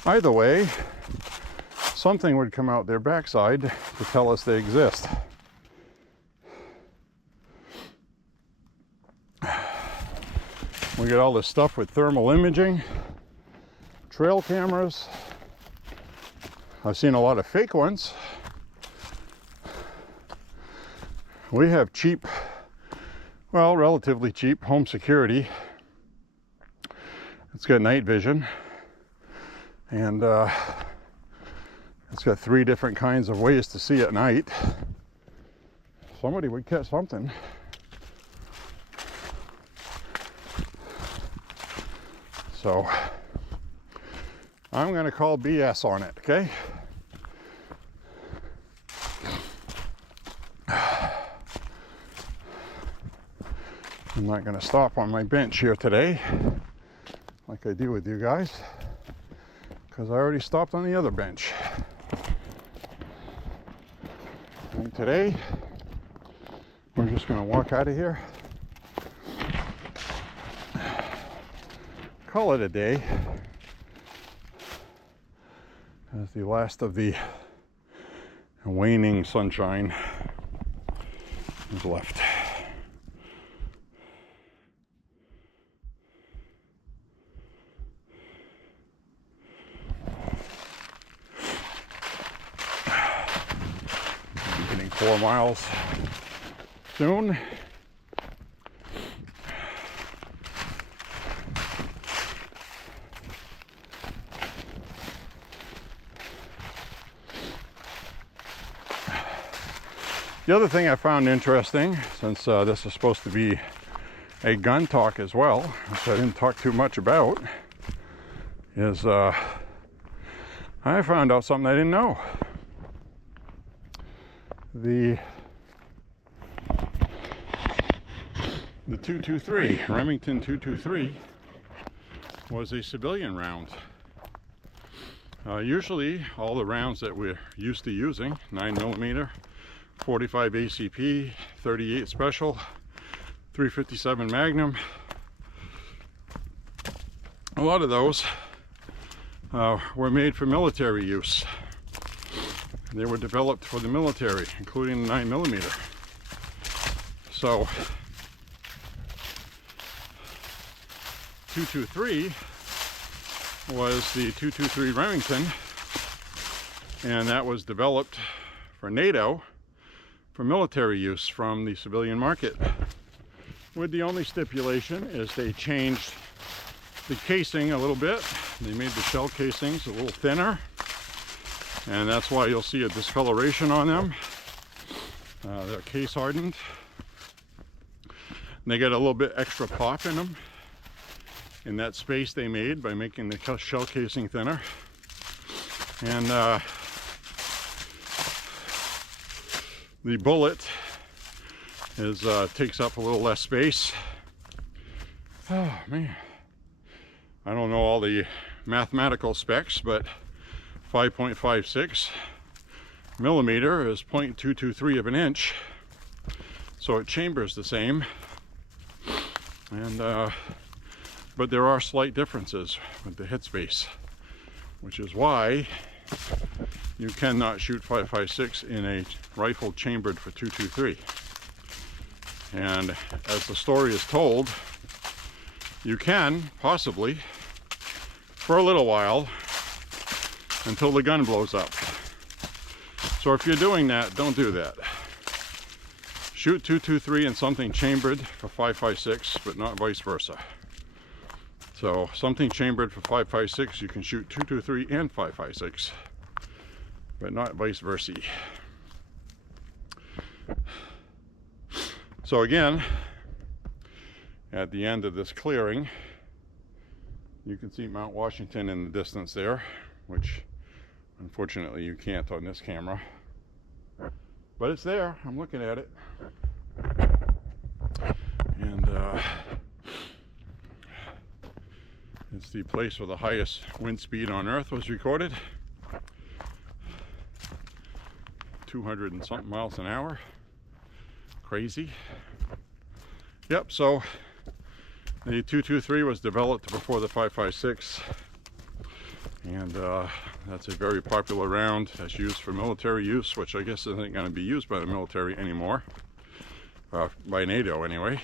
Either way, something would come out their backside to tell us they exist. We get all this stuff with thermal imaging, trail cameras. I've seen a lot of fake ones. We have cheap, well, relatively cheap home security. It's got night vision, and it's got 3 different kinds of ways to see at night. Somebody would catch something. So I'm going to call BS on it, okay? I'm not going to stop on my bench here today like I do with you guys, because I already stopped on the other bench. And today we're just going to walk out of here, call it a day, as the last of the waning sunshine is left. Getting 4 miles soon. The other thing I found interesting, since this is supposed to be a gun talk as well, which I didn't talk too much about, is I found out something I didn't know. The 223, Remington 223, was a civilian round. Usually all the rounds that we're used to using, 9mm, 45 ACP, 38 Special, 357 Magnum, a lot of those were made for military use. They were developed for the military, including the 9mm. So 223 was the 223 Remington, and that was developed for NATO for military use from the civilian market, with the only stipulation is they changed the casing a little bit. They made the shell casings a little thinner, and that's why you'll see a discoloration on them. They're case hardened. And they get a little bit extra pop in them, in that space they made by making the shell casing thinner. And the bullet is takes up a little less space. Oh man, I don't know all the mathematical specs, but 5.56 millimeter is 0.223 of an inch, so it chambers the same. And but there are slight differences with the hit space, which is why you cannot shoot 5.56 in a rifle chambered for 223. And as the story is told, you can possibly for a little while until the gun blows up. So if you're doing that, don't do that. Shoot 223 in something chambered for 5.56, but not vice versa. So something chambered for 5.56, you can shoot 223 and 5.56, but not vice versa. So again, at the end of this clearing, you can see Mount Washington in the distance there, which unfortunately you can't on this camera, but it's there. I'm looking at it. And it's the place where the highest wind speed on Earth was recorded. 200 and something miles an hour. Crazy. Yep, so the 223 was developed before the 5.56, and that's a very popular round that's used for military use, which I guess isn't going to be used by the military anymore, by NATO anyway.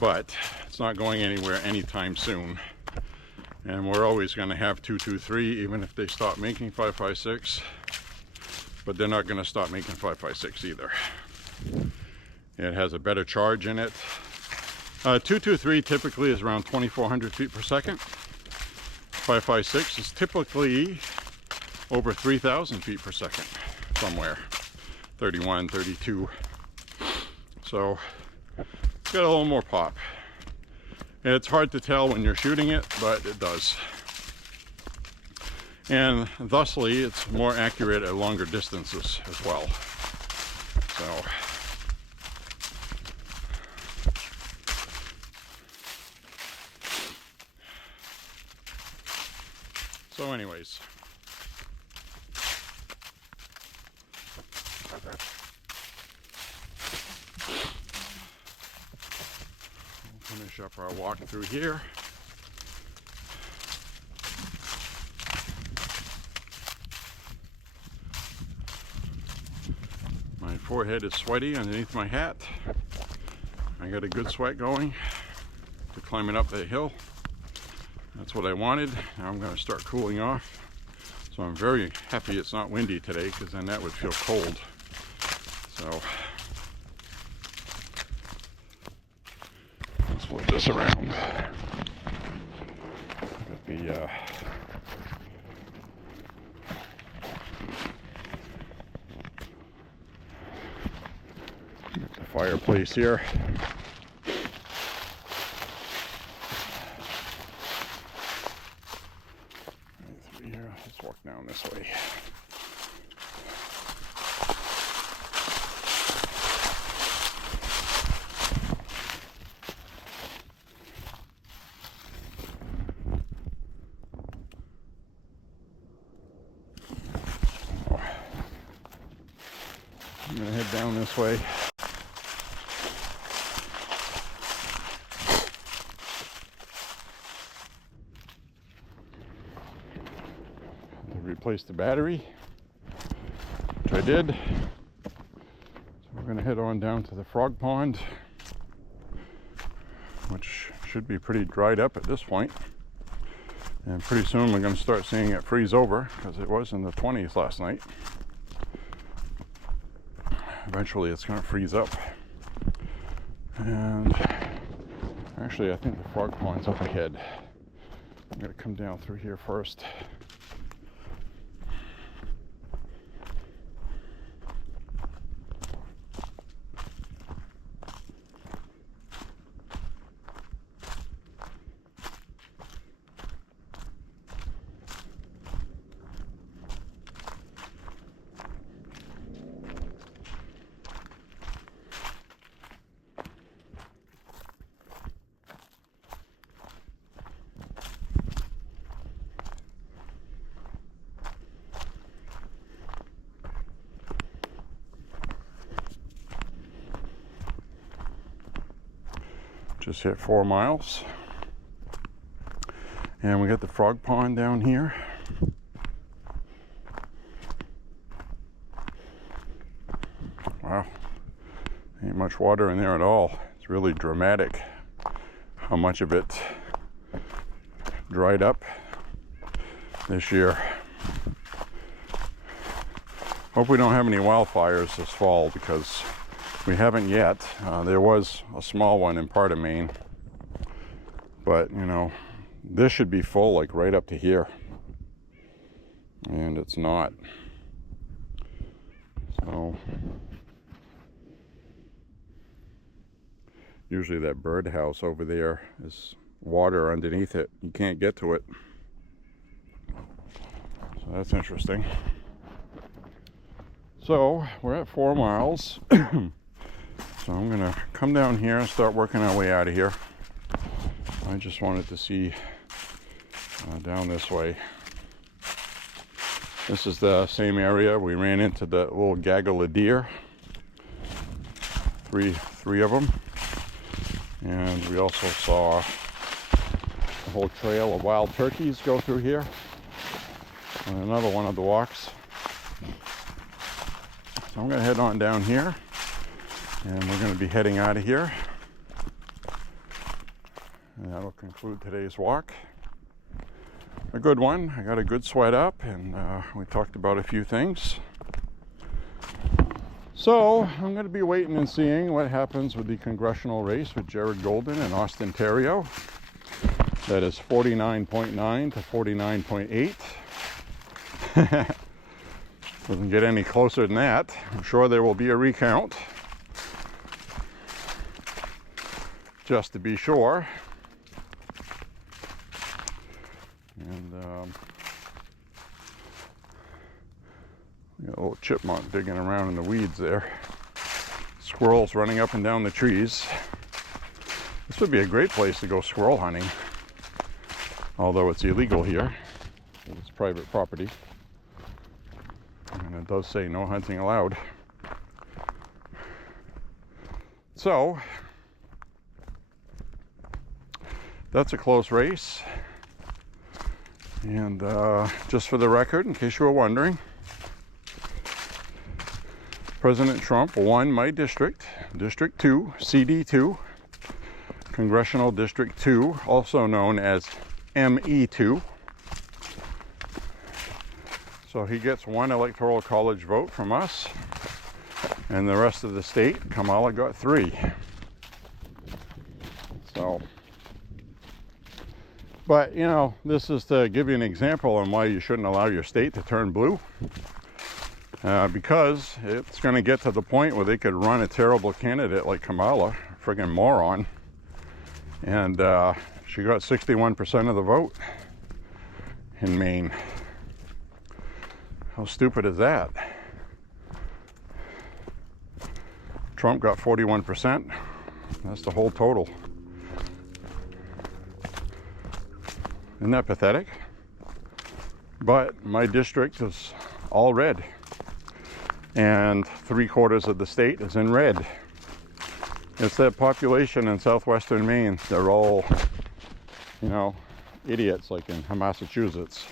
But it's not going anywhere anytime soon, and we're always going to have 223 even if they stop making 5.56, but they're not going to stop making 5.56 either. It has a better charge in it. 223 typically is around 2,400 feet per second. 5.56 is typically over 3,000 feet per second somewhere, 31, 32. So it's got a little more pop. It's hard to tell when you're shooting it, but it does. And thusly, it's more accurate at longer distances as well. So So anyways, we'll finish up our walk through here. My forehead is sweaty underneath my hat. I got a good sweat going to climbing up that hill. That's what I wanted. Now I'm going to start cooling off. So I'm very happy it's not windy today, because then that would feel cold. So let's flip this around. Got the fireplace here. Let's walk down this way. I'm going to head down this way. Replace the battery, which I did. So we're going to head on down to the frog pond, which should be pretty dried up at this point. And pretty soon we're going to start seeing it freeze over, because it was in the 20s last night. Eventually it's going to freeze up. And actually I think the frog pond's up ahead. I'm going to come down through here first. Just hit 4 miles. And we got the frog pond down here. Wow. Ain't much water in there at all. It's really dramatic how much of it dried up this year. Hope we don't have any wildfires this fall, because we haven't yet. There was a small one in part of Maine, but you know, this should be full like right up to here, and it's not. So usually that birdhouse over there is water underneath it. You can't get to it. So that's interesting. So we're at 4 miles. So I'm going to come down here and start working our way out of here. I just wanted to see down this way. This is the same area. We ran into the little gaggle of deer. Three of them. And we also saw a whole trail of wild turkeys go through here on another one of the walks. So I'm going to head on down here. And we're going to be heading out of here. And that'll conclude today's walk. A good one. I got a good sweat up, and we talked about a few things. So I'm going to be waiting and seeing what happens with the congressional race with Jared Golden in Austin, Ontario. That is 49.9 to 49.8. Doesn't get any closer than that. I'm sure there will be a recount, just to be sure. And we got a little chipmunk digging around in the weeds there. Squirrels running up and down the trees. This would be a great place to go squirrel hunting, although it's illegal here. It's private property. And it does say no hunting allowed. So, that's a close race. And just for the record, in case you were wondering, President Trump won my district, District 2, CD2, Congressional District 2, also known as ME2. So he gets one electoral college vote from us, and the rest of the state, Kamala got 3. So, but you know, this is to give you an example on why you shouldn't allow your state to turn blue. Because it's going to get to the point where they could run a terrible candidate like Kamala, friggin' moron, and she got 61% of the vote in Maine. How stupid is that? Trump got 41%. That's the whole total. Isn't that pathetic? But my district is all red. And 3/4 of the state is in red. It's that population in southwestern Maine. They're all, you know, idiots, like in Massachusetts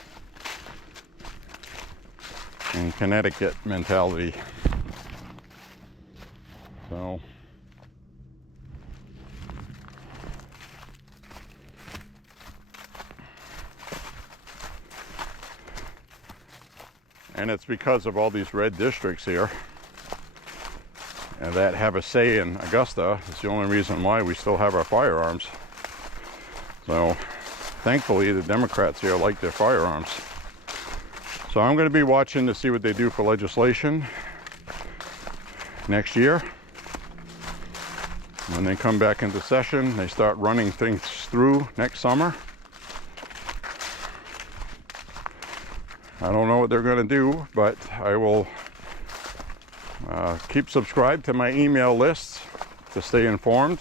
and Connecticut mentality. So, and it's because of all these red districts here and that have a say in Augusta. It's the only reason why we still have our firearms. So thankfully the Democrats here like their firearms. So I'm going to be watching to see what they do for legislation next year. When they come back into session, they start running things through next summer. I don't know what they're going to do, but I will keep subscribed to my email lists to stay informed.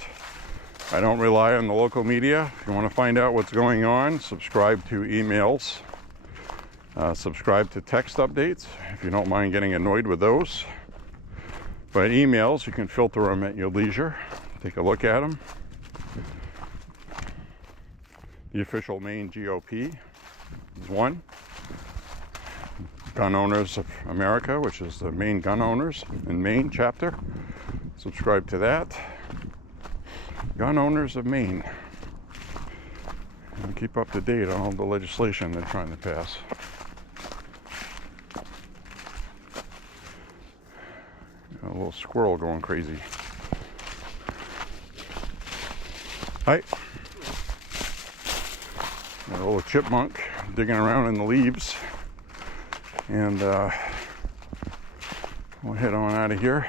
I don't rely on the local media. If you want to find out what's going on, subscribe to emails. Subscribe to text updates if you don't mind getting annoyed with those. But emails, you can filter them at your leisure. Take a look at them. The official Maine GOP is one. Gun Owners of America, which is the Maine gun owners in Maine chapter. Subscribe to that. Gun Owners of Maine. And keep up to date on all the legislation they're trying to pass. Got a little squirrel going crazy. Hi. Got a little chipmunk digging around in the leaves. And we'll head on out of here.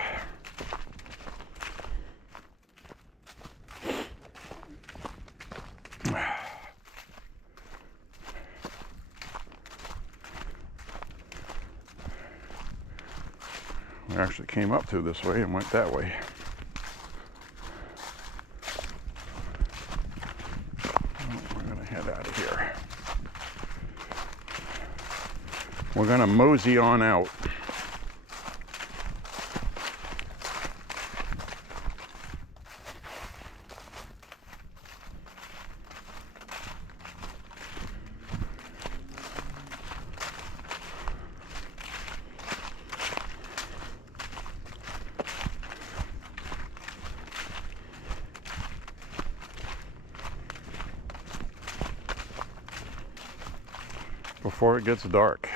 We actually came up to this way and went that way. We're going to head out of here. We're going to mosey on out. Before it gets dark.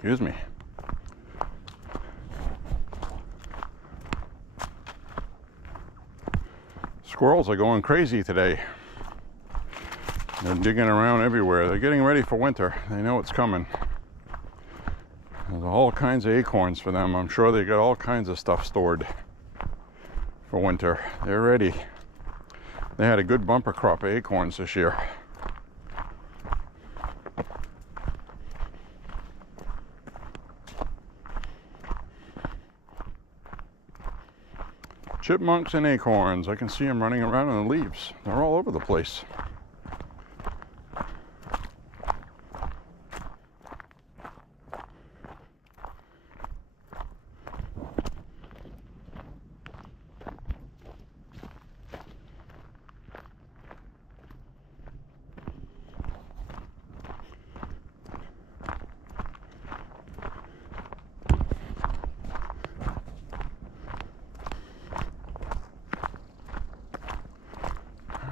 Excuse me. Squirrels are going crazy today. They're digging around everywhere. They're getting ready for winter. They know it's coming. There's all kinds of acorns for them. I'm sure they got all kinds of stuff stored for winter. They're ready. They had a good bumper crop of acorns this year. Chipmunks and acorns. I can see them running around in the leaves. They're all over the place.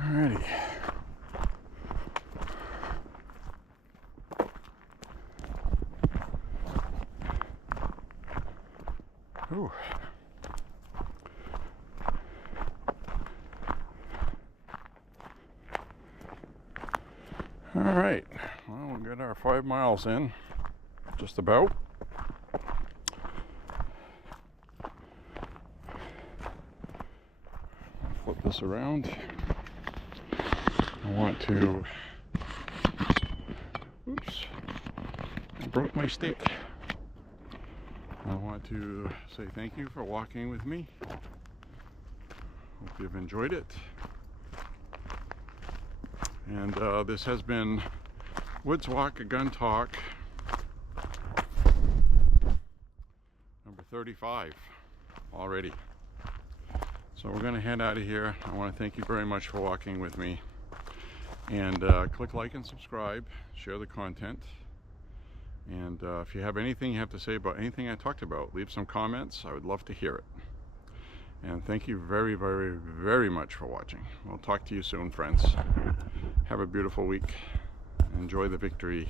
Alrighty. Ooh. All right. Well, we'll get our 5 miles in, just about. Flip this around. I want to, oops, I broke my stick. I want to say thank you for walking with me. Hope you've enjoyed it. And this has been Woods Walk, a Gun Talk, number 35 already. So we're going to head out of here. I want to thank you very much for walking with me. And click like and subscribe, share the content. And if you have anything you have to say about anything I talked about, leave some comments. I would love to hear it. And thank you very, very, very much for watching. We'll talk to you soon, friends. Have a beautiful week. Enjoy the victory.